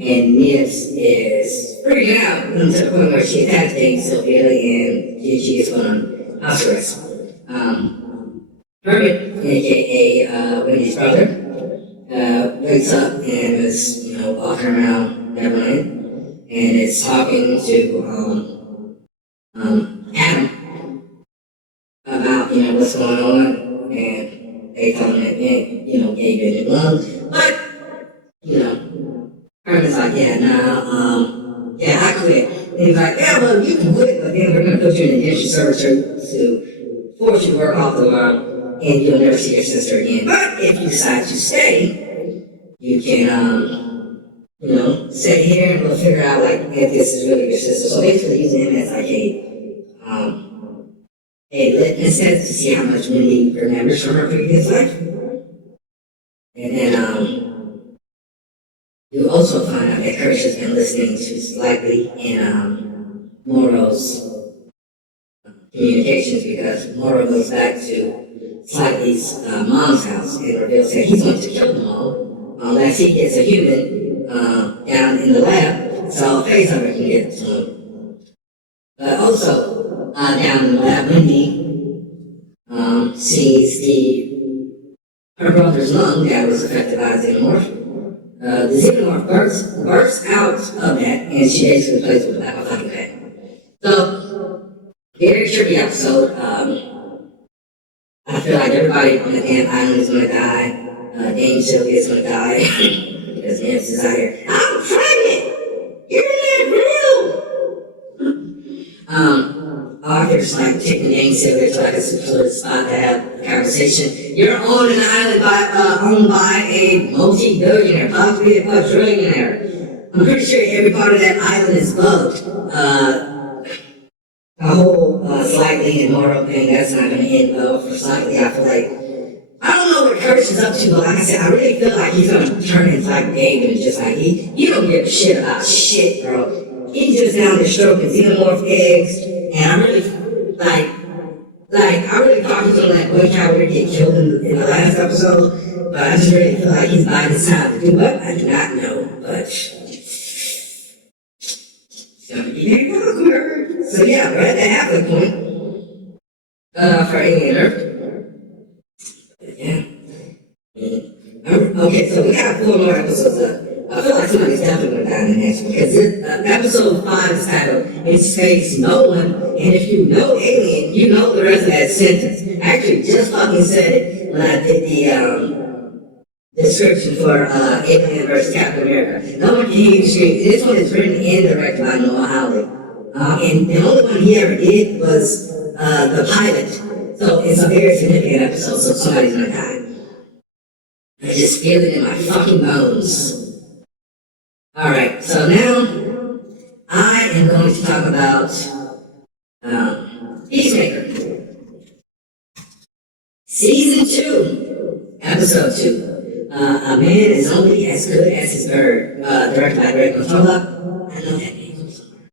And Nibs is freaking out to the point where she attacks Sylvia and she is put on house arrest. Hermit, aka Wendy's brother, wakes up and is, walking around Neverland and is talking to Adam about, what's going on, and they told him that, gave it lungs, but, Herman's like, I quit. And he's like, yeah, well, you can quit, but then we're going to put you in an indentured servitude to force you to work off the line, and you'll never see your sister again. But if you decide to stay, you can, stay here and we'll figure out, if this is really your sister. So basically using him as, a litmus test to see how much Wendy remembers from her previous life. And then you also find out that Kirsch has been listening to slightly in Morrow's communications because Morrow goes back to Slightly's mom's house and reveals that he's going to kill them all unless he gets a human down in the lab so Faceover can get to him. But also, down in the lab, Wendy sees her brother's lung that was affected by the xenomorph. The xenomorph bursts out of that, and she basically plays with like a fucking pet. So, very tricky episode. I feel like everybody on the damn island is gonna die. Dame Sylvia's gonna die because Nance is out here. I'm pregnant! You're not real! Arthur's like taking Dame Sylvia to like a secluded spot to have a conversation. You're on an island owned by a multi-billionaire, possibly a quadrillionaire. I'm pretty sure every part of that island is bugged. The whole Slightly immoral thing, that's not going to end well for Slightly. I feel like, I don't know what Kirsch is up to, but like I said, I really feel like he's going to turn into like David and just like, you don't give a shit about shit, bro. He's just down there stroking xenomorph eggs, and I really, I really thought he was going to let Boy Coward get killed in the last episode, but I just really feel like he's buying his time to do what? I do not know, but it's going to be very awkward. So yeah, we're at the halfway point for Alien Earth. Yeah. Okay, so we got 4 more episodes up. I feel like somebody's definitely going to die in the next one, because episode 5 is titled In Space No One, and if you know Alien, you know the rest of that sentence. I actually just fucking said it when I did the description for Alien vs. Captain America. No one can hear you scream. This one is written and directed by Noah Hawley. And the only one he ever did was the pilot. So it's a very significant episode, so somebody's gonna die. I just feel it in my fucking bones. Alright, so now I am going to talk about Peacemaker. Season 2, Episode 2. A man is only as good as his bird. Directed by Greg Mottola. I know that name from somewhere.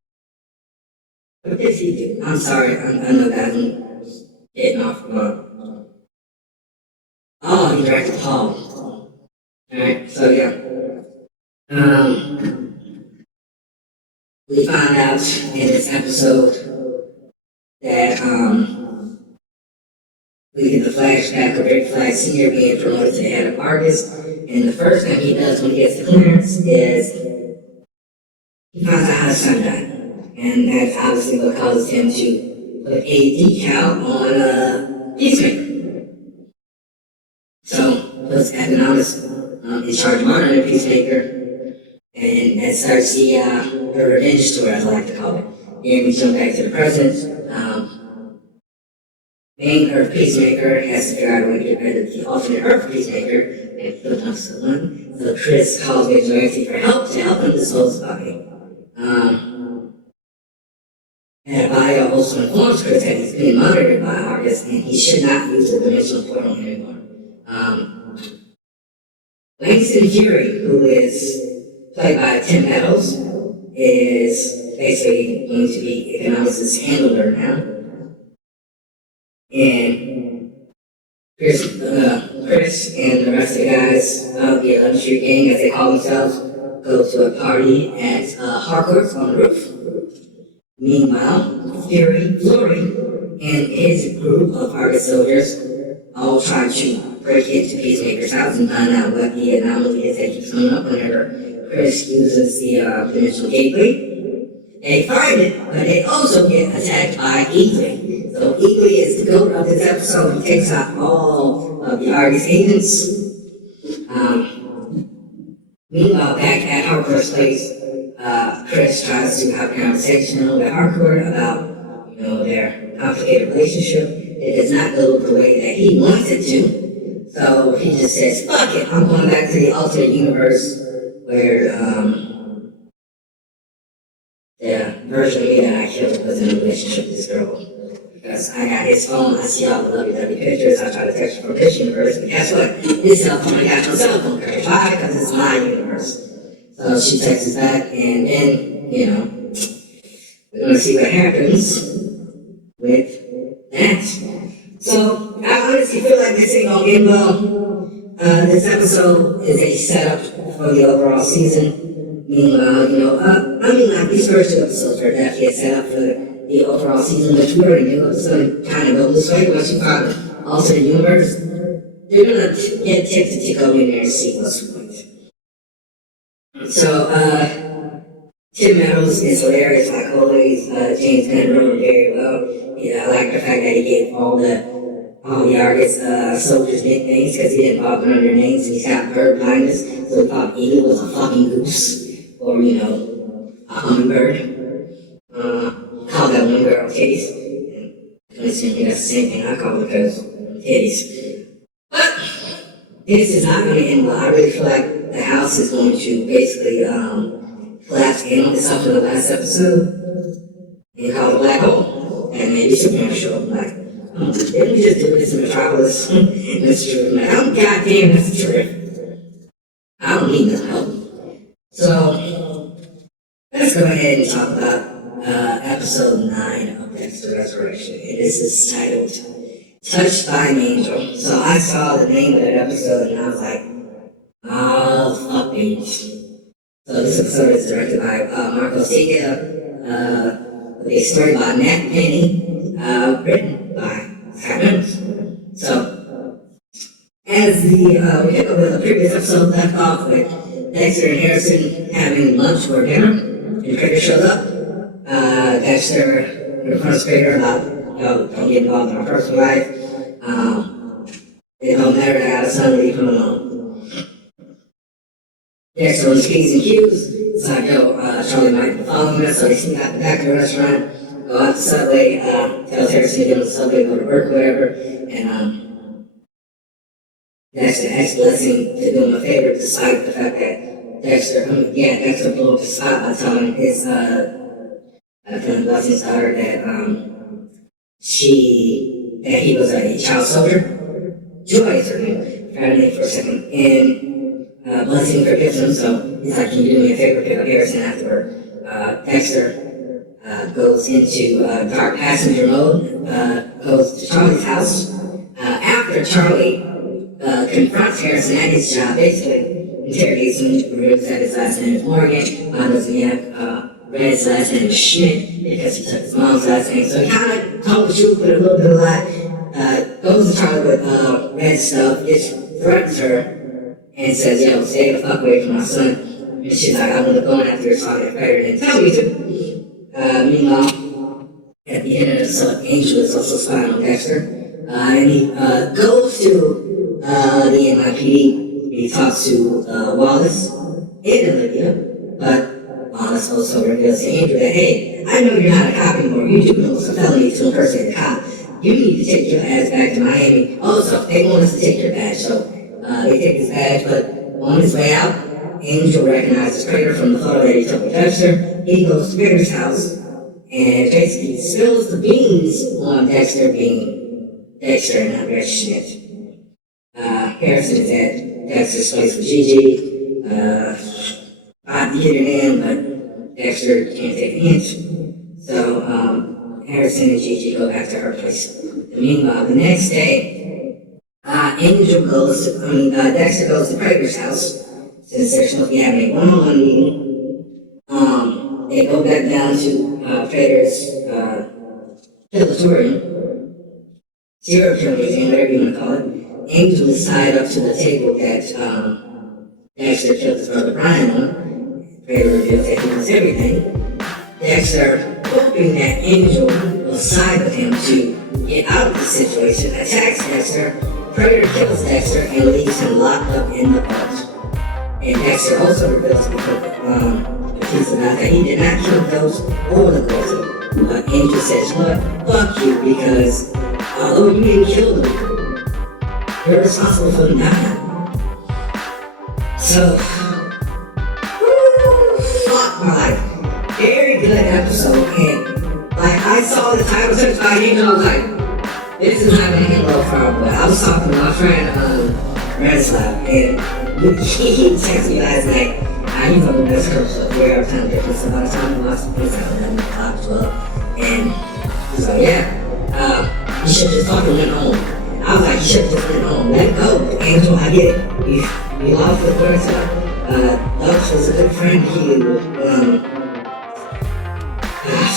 What did he do? I'm sorry, I know that I'm getting off. Oh, he directed Paul. Alright, so yeah. We find out in this episode that we get the flashback of Rick Flag Sr. being promoted to the head of Argus, and the first thing he does when he gets the clearance is he finds out how his son died, and that's obviously what causes him to put a decal on Peacemaker. So puts Economics in charge of monitoring Peacemaker, and that starts the revenge story, as I like to call it. Then we jump back to the present. Main Earth Peacemaker has to figure out a way to get rid of the alternate Earth Peacemaker and flip up someone. So Chris calls Vigilante for help to help him dispose of the body. And Bio also informs Chris that he's being monitored by Argus and he should not use the dimensional portal anymore. Langston Fury, who is played by Tim Meadows, is basically going to be Economics' handler now. And Chris and the rest of the guys of the 11th Street Gang, as they call themselves, go to a party at Harcourt's on the roof. Meanwhile, Fury, and his group of Argus soldiers all try to break into Peacemaker's house and find out what the anomaly is that keeps coming up whenever Chris uses the dimensional gateway. They find it, but they also get attacked by Eagly. So Eagly is the goat of this episode. He takes out all of the Argus agents. Meanwhile, back at Harcourt's place, Chris tries to have a conversation with Harcourt about, their complicated relationship. It does not go the way that he wants it to. So he just says, fuck it, I'm going back to the alternate universe where, the version of me that I killed was in a relationship with this girl. Because I got his phone, I see all the lovey-dovey pictures, I try to text her from this universe, but guess what? This cell phone, I got no cell phone coverage. Why? Because it's my universe. So she texts back, and then, we're gonna see what happens with that. So, I honestly feel like this ain't gonna end well. This episode is a setup for the overall season. Meanwhile, these first 2 episodes are definitely a setup for the overall season, which we already knew it was going to kind of go this way. Once you find the alternate universe, they're going to get tempted to go in there and see what's point. So, Tim Meadows is hilarious, like always. James Gunn wrote very well. I like the fact that he gave all the all the Argus soldiers' nicknames because he didn't pop none of their names and he's got bird blindness. So he thought Eagle was a fucking goose or, a hummingbird. Call that one girl titties. And that's the same thing I call it because titties. But this is not going to end well. I really feel like the house is going to basically collapse in on itself in the last episode and call it a black hole. And maybe Superman will show up like, didn't we just do this in Metropolis? That's true. Like, oh, goddamn, that's true. I don't need no help. So, let's go ahead and talk about episode 9 of Dexter Resurrection. And this is titled Touched by an Angel. So I saw the name of that episode and I was like, oh, fuck me. So this episode is directed by Marco Sica, with a story by Matt Penny, written by Scott Reynolds. So, as we pick up with the previous episode left off with Dexter and Harrison having lunch or dinner, and Crater shows up. Dexter confronts Crater about, don't get involved in our personal life. It don't matter, I got a son, leave him alone. Dexter on his P's and Q's. It's like, Charlie might be following us, so they sneak out the back of the restaurant, go out the subway, tells Harrison to get on the subway, go to work, whatever, and Dexter asks Blessing to do him a favor, despite the fact that Dexter blew up the spot by telling his, telling Blessing's daughter that, he was a child soldier. Joy is her name, forgot her name for a second, and Blessing forgives him, so he's like, can you do me a favor, pick up Harrison afterward? Dexter goes into dark passenger mode, goes to Charlie's house. After Charlie confronts Harrison at his job, basically interrogates him, reveals that his last name is Morgan, doesn't he have Red's last name is Schmidt, because he took his mom's last name, so he kind of told the truth with a little bit of lie. Goes to Charlie with Red's stuff, threatens her, and says, yo, stay the fuck away from my son. And she's like, I'm gonna go after his father and Crater and tell me to. Meanwhile, at the end of the episode, Angel is also spying on Dexter. And he goes to the NYPD. He talks to Wallace and Olivia, but Wallace also reveals to Angel that, hey, I know you're not a cop anymore. You do know it's a felony to impersonate a cop. You need to take your ass back to Miami. Also, they want us to take your badge, so they take his badge, but on his way out, Angel recognizes Crater from the photo that he took with Dexter. He goes to Crater's house and basically spills the beans on Dexter being Dexter and not Red Schmidt. Harrison is at Dexter's place with Gigi. About to get it in, but Dexter can't take the hint. So, Harrison and Gigi go back to her place. And meanwhile, the next day, Dexter goes to Crater's house, since they're supposed to be having a one-on-one meeting. They go back down to Crater's pillorium, serial killer museum, whatever you want to call it. Angel is tied up to the table that Dexter killed his brother Brian on. Crater reveals that he knows everything. Dexter, hoping that Angel will side with him to get out of the situation, attacks Dexter. Crater kills Dexter and leaves him locked up in the vault. And Dexter also reveals to the police about that he did not kill those or the girls. But Angel says, what? Fuck you, because although you didn't kill them, you're responsible for them dying. So, fuck my life. Very good episode, and like I saw the title search by Angel, I was like, this is not gonna end well for our boy. I was talking to my friend Redislav, and he texted me last night. He's on the West Coast, so we're out of time difference. So by the time we watched the place out 11 o'clock, 12, and he's like, yeah, you should just fucking went home. I was like, you should just went home. Let it go, Angel. I get it. You lost the first time. Dux was a good friend to you.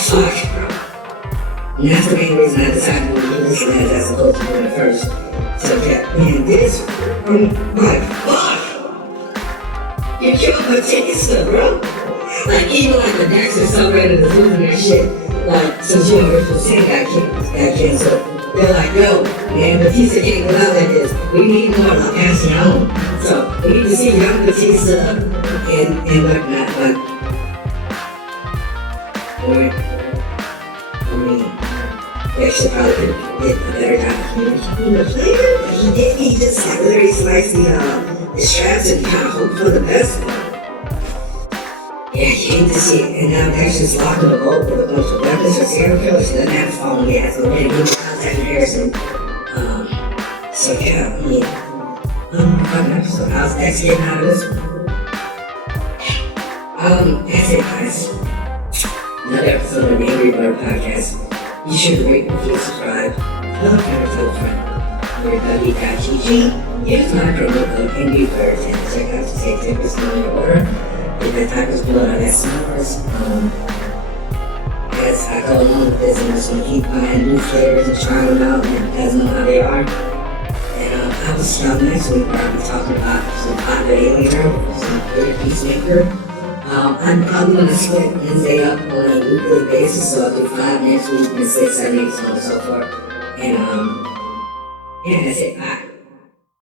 Fuck, bro. And that's the main reason I decided to do this as opposed to doing it first. So, yeah, man, this, my fuck! You killed Batista, bro! Like, even like the Dexter celebrated the losing that shit. Like, since you know, Ritual Sin got canceled. They're like, yo, man, Batista can't go out like this. We need more like passing on. So we need to see young Batista and whatnot. But I mean, Dexter probably could get a better guy. He just like literally sliced the straps and kind of hope for the best. Yeah, you hate to see it. And now Dexter's locked in a boat with a bunch of weapons for serial killers. He doesn't have to follow me as a man. He contact Harrison. So yeah, I mean, so how's Dexter getting out of this one? That's it, guys. Another episode of the Angry Blerd podcast. You should rate, review, subscribe. Tell a friend or tell a friend. We're k.i.t.t. Use my promo code Angry Blerd and check out to save 10% on your order. Get that Tiger's Blood on that s'mores. As I go along with this, I'm just gonna keep buying new flavors and trying them out and guys know how they are. And I will start next week where I'll be talking about some popular alien, some good Peacemaker. I'm probably going to split Wednesday up on a weekly basis, so I'll do 5 next week and 6, 7, 8, so on and so forth. And yeah, that's it. Bye.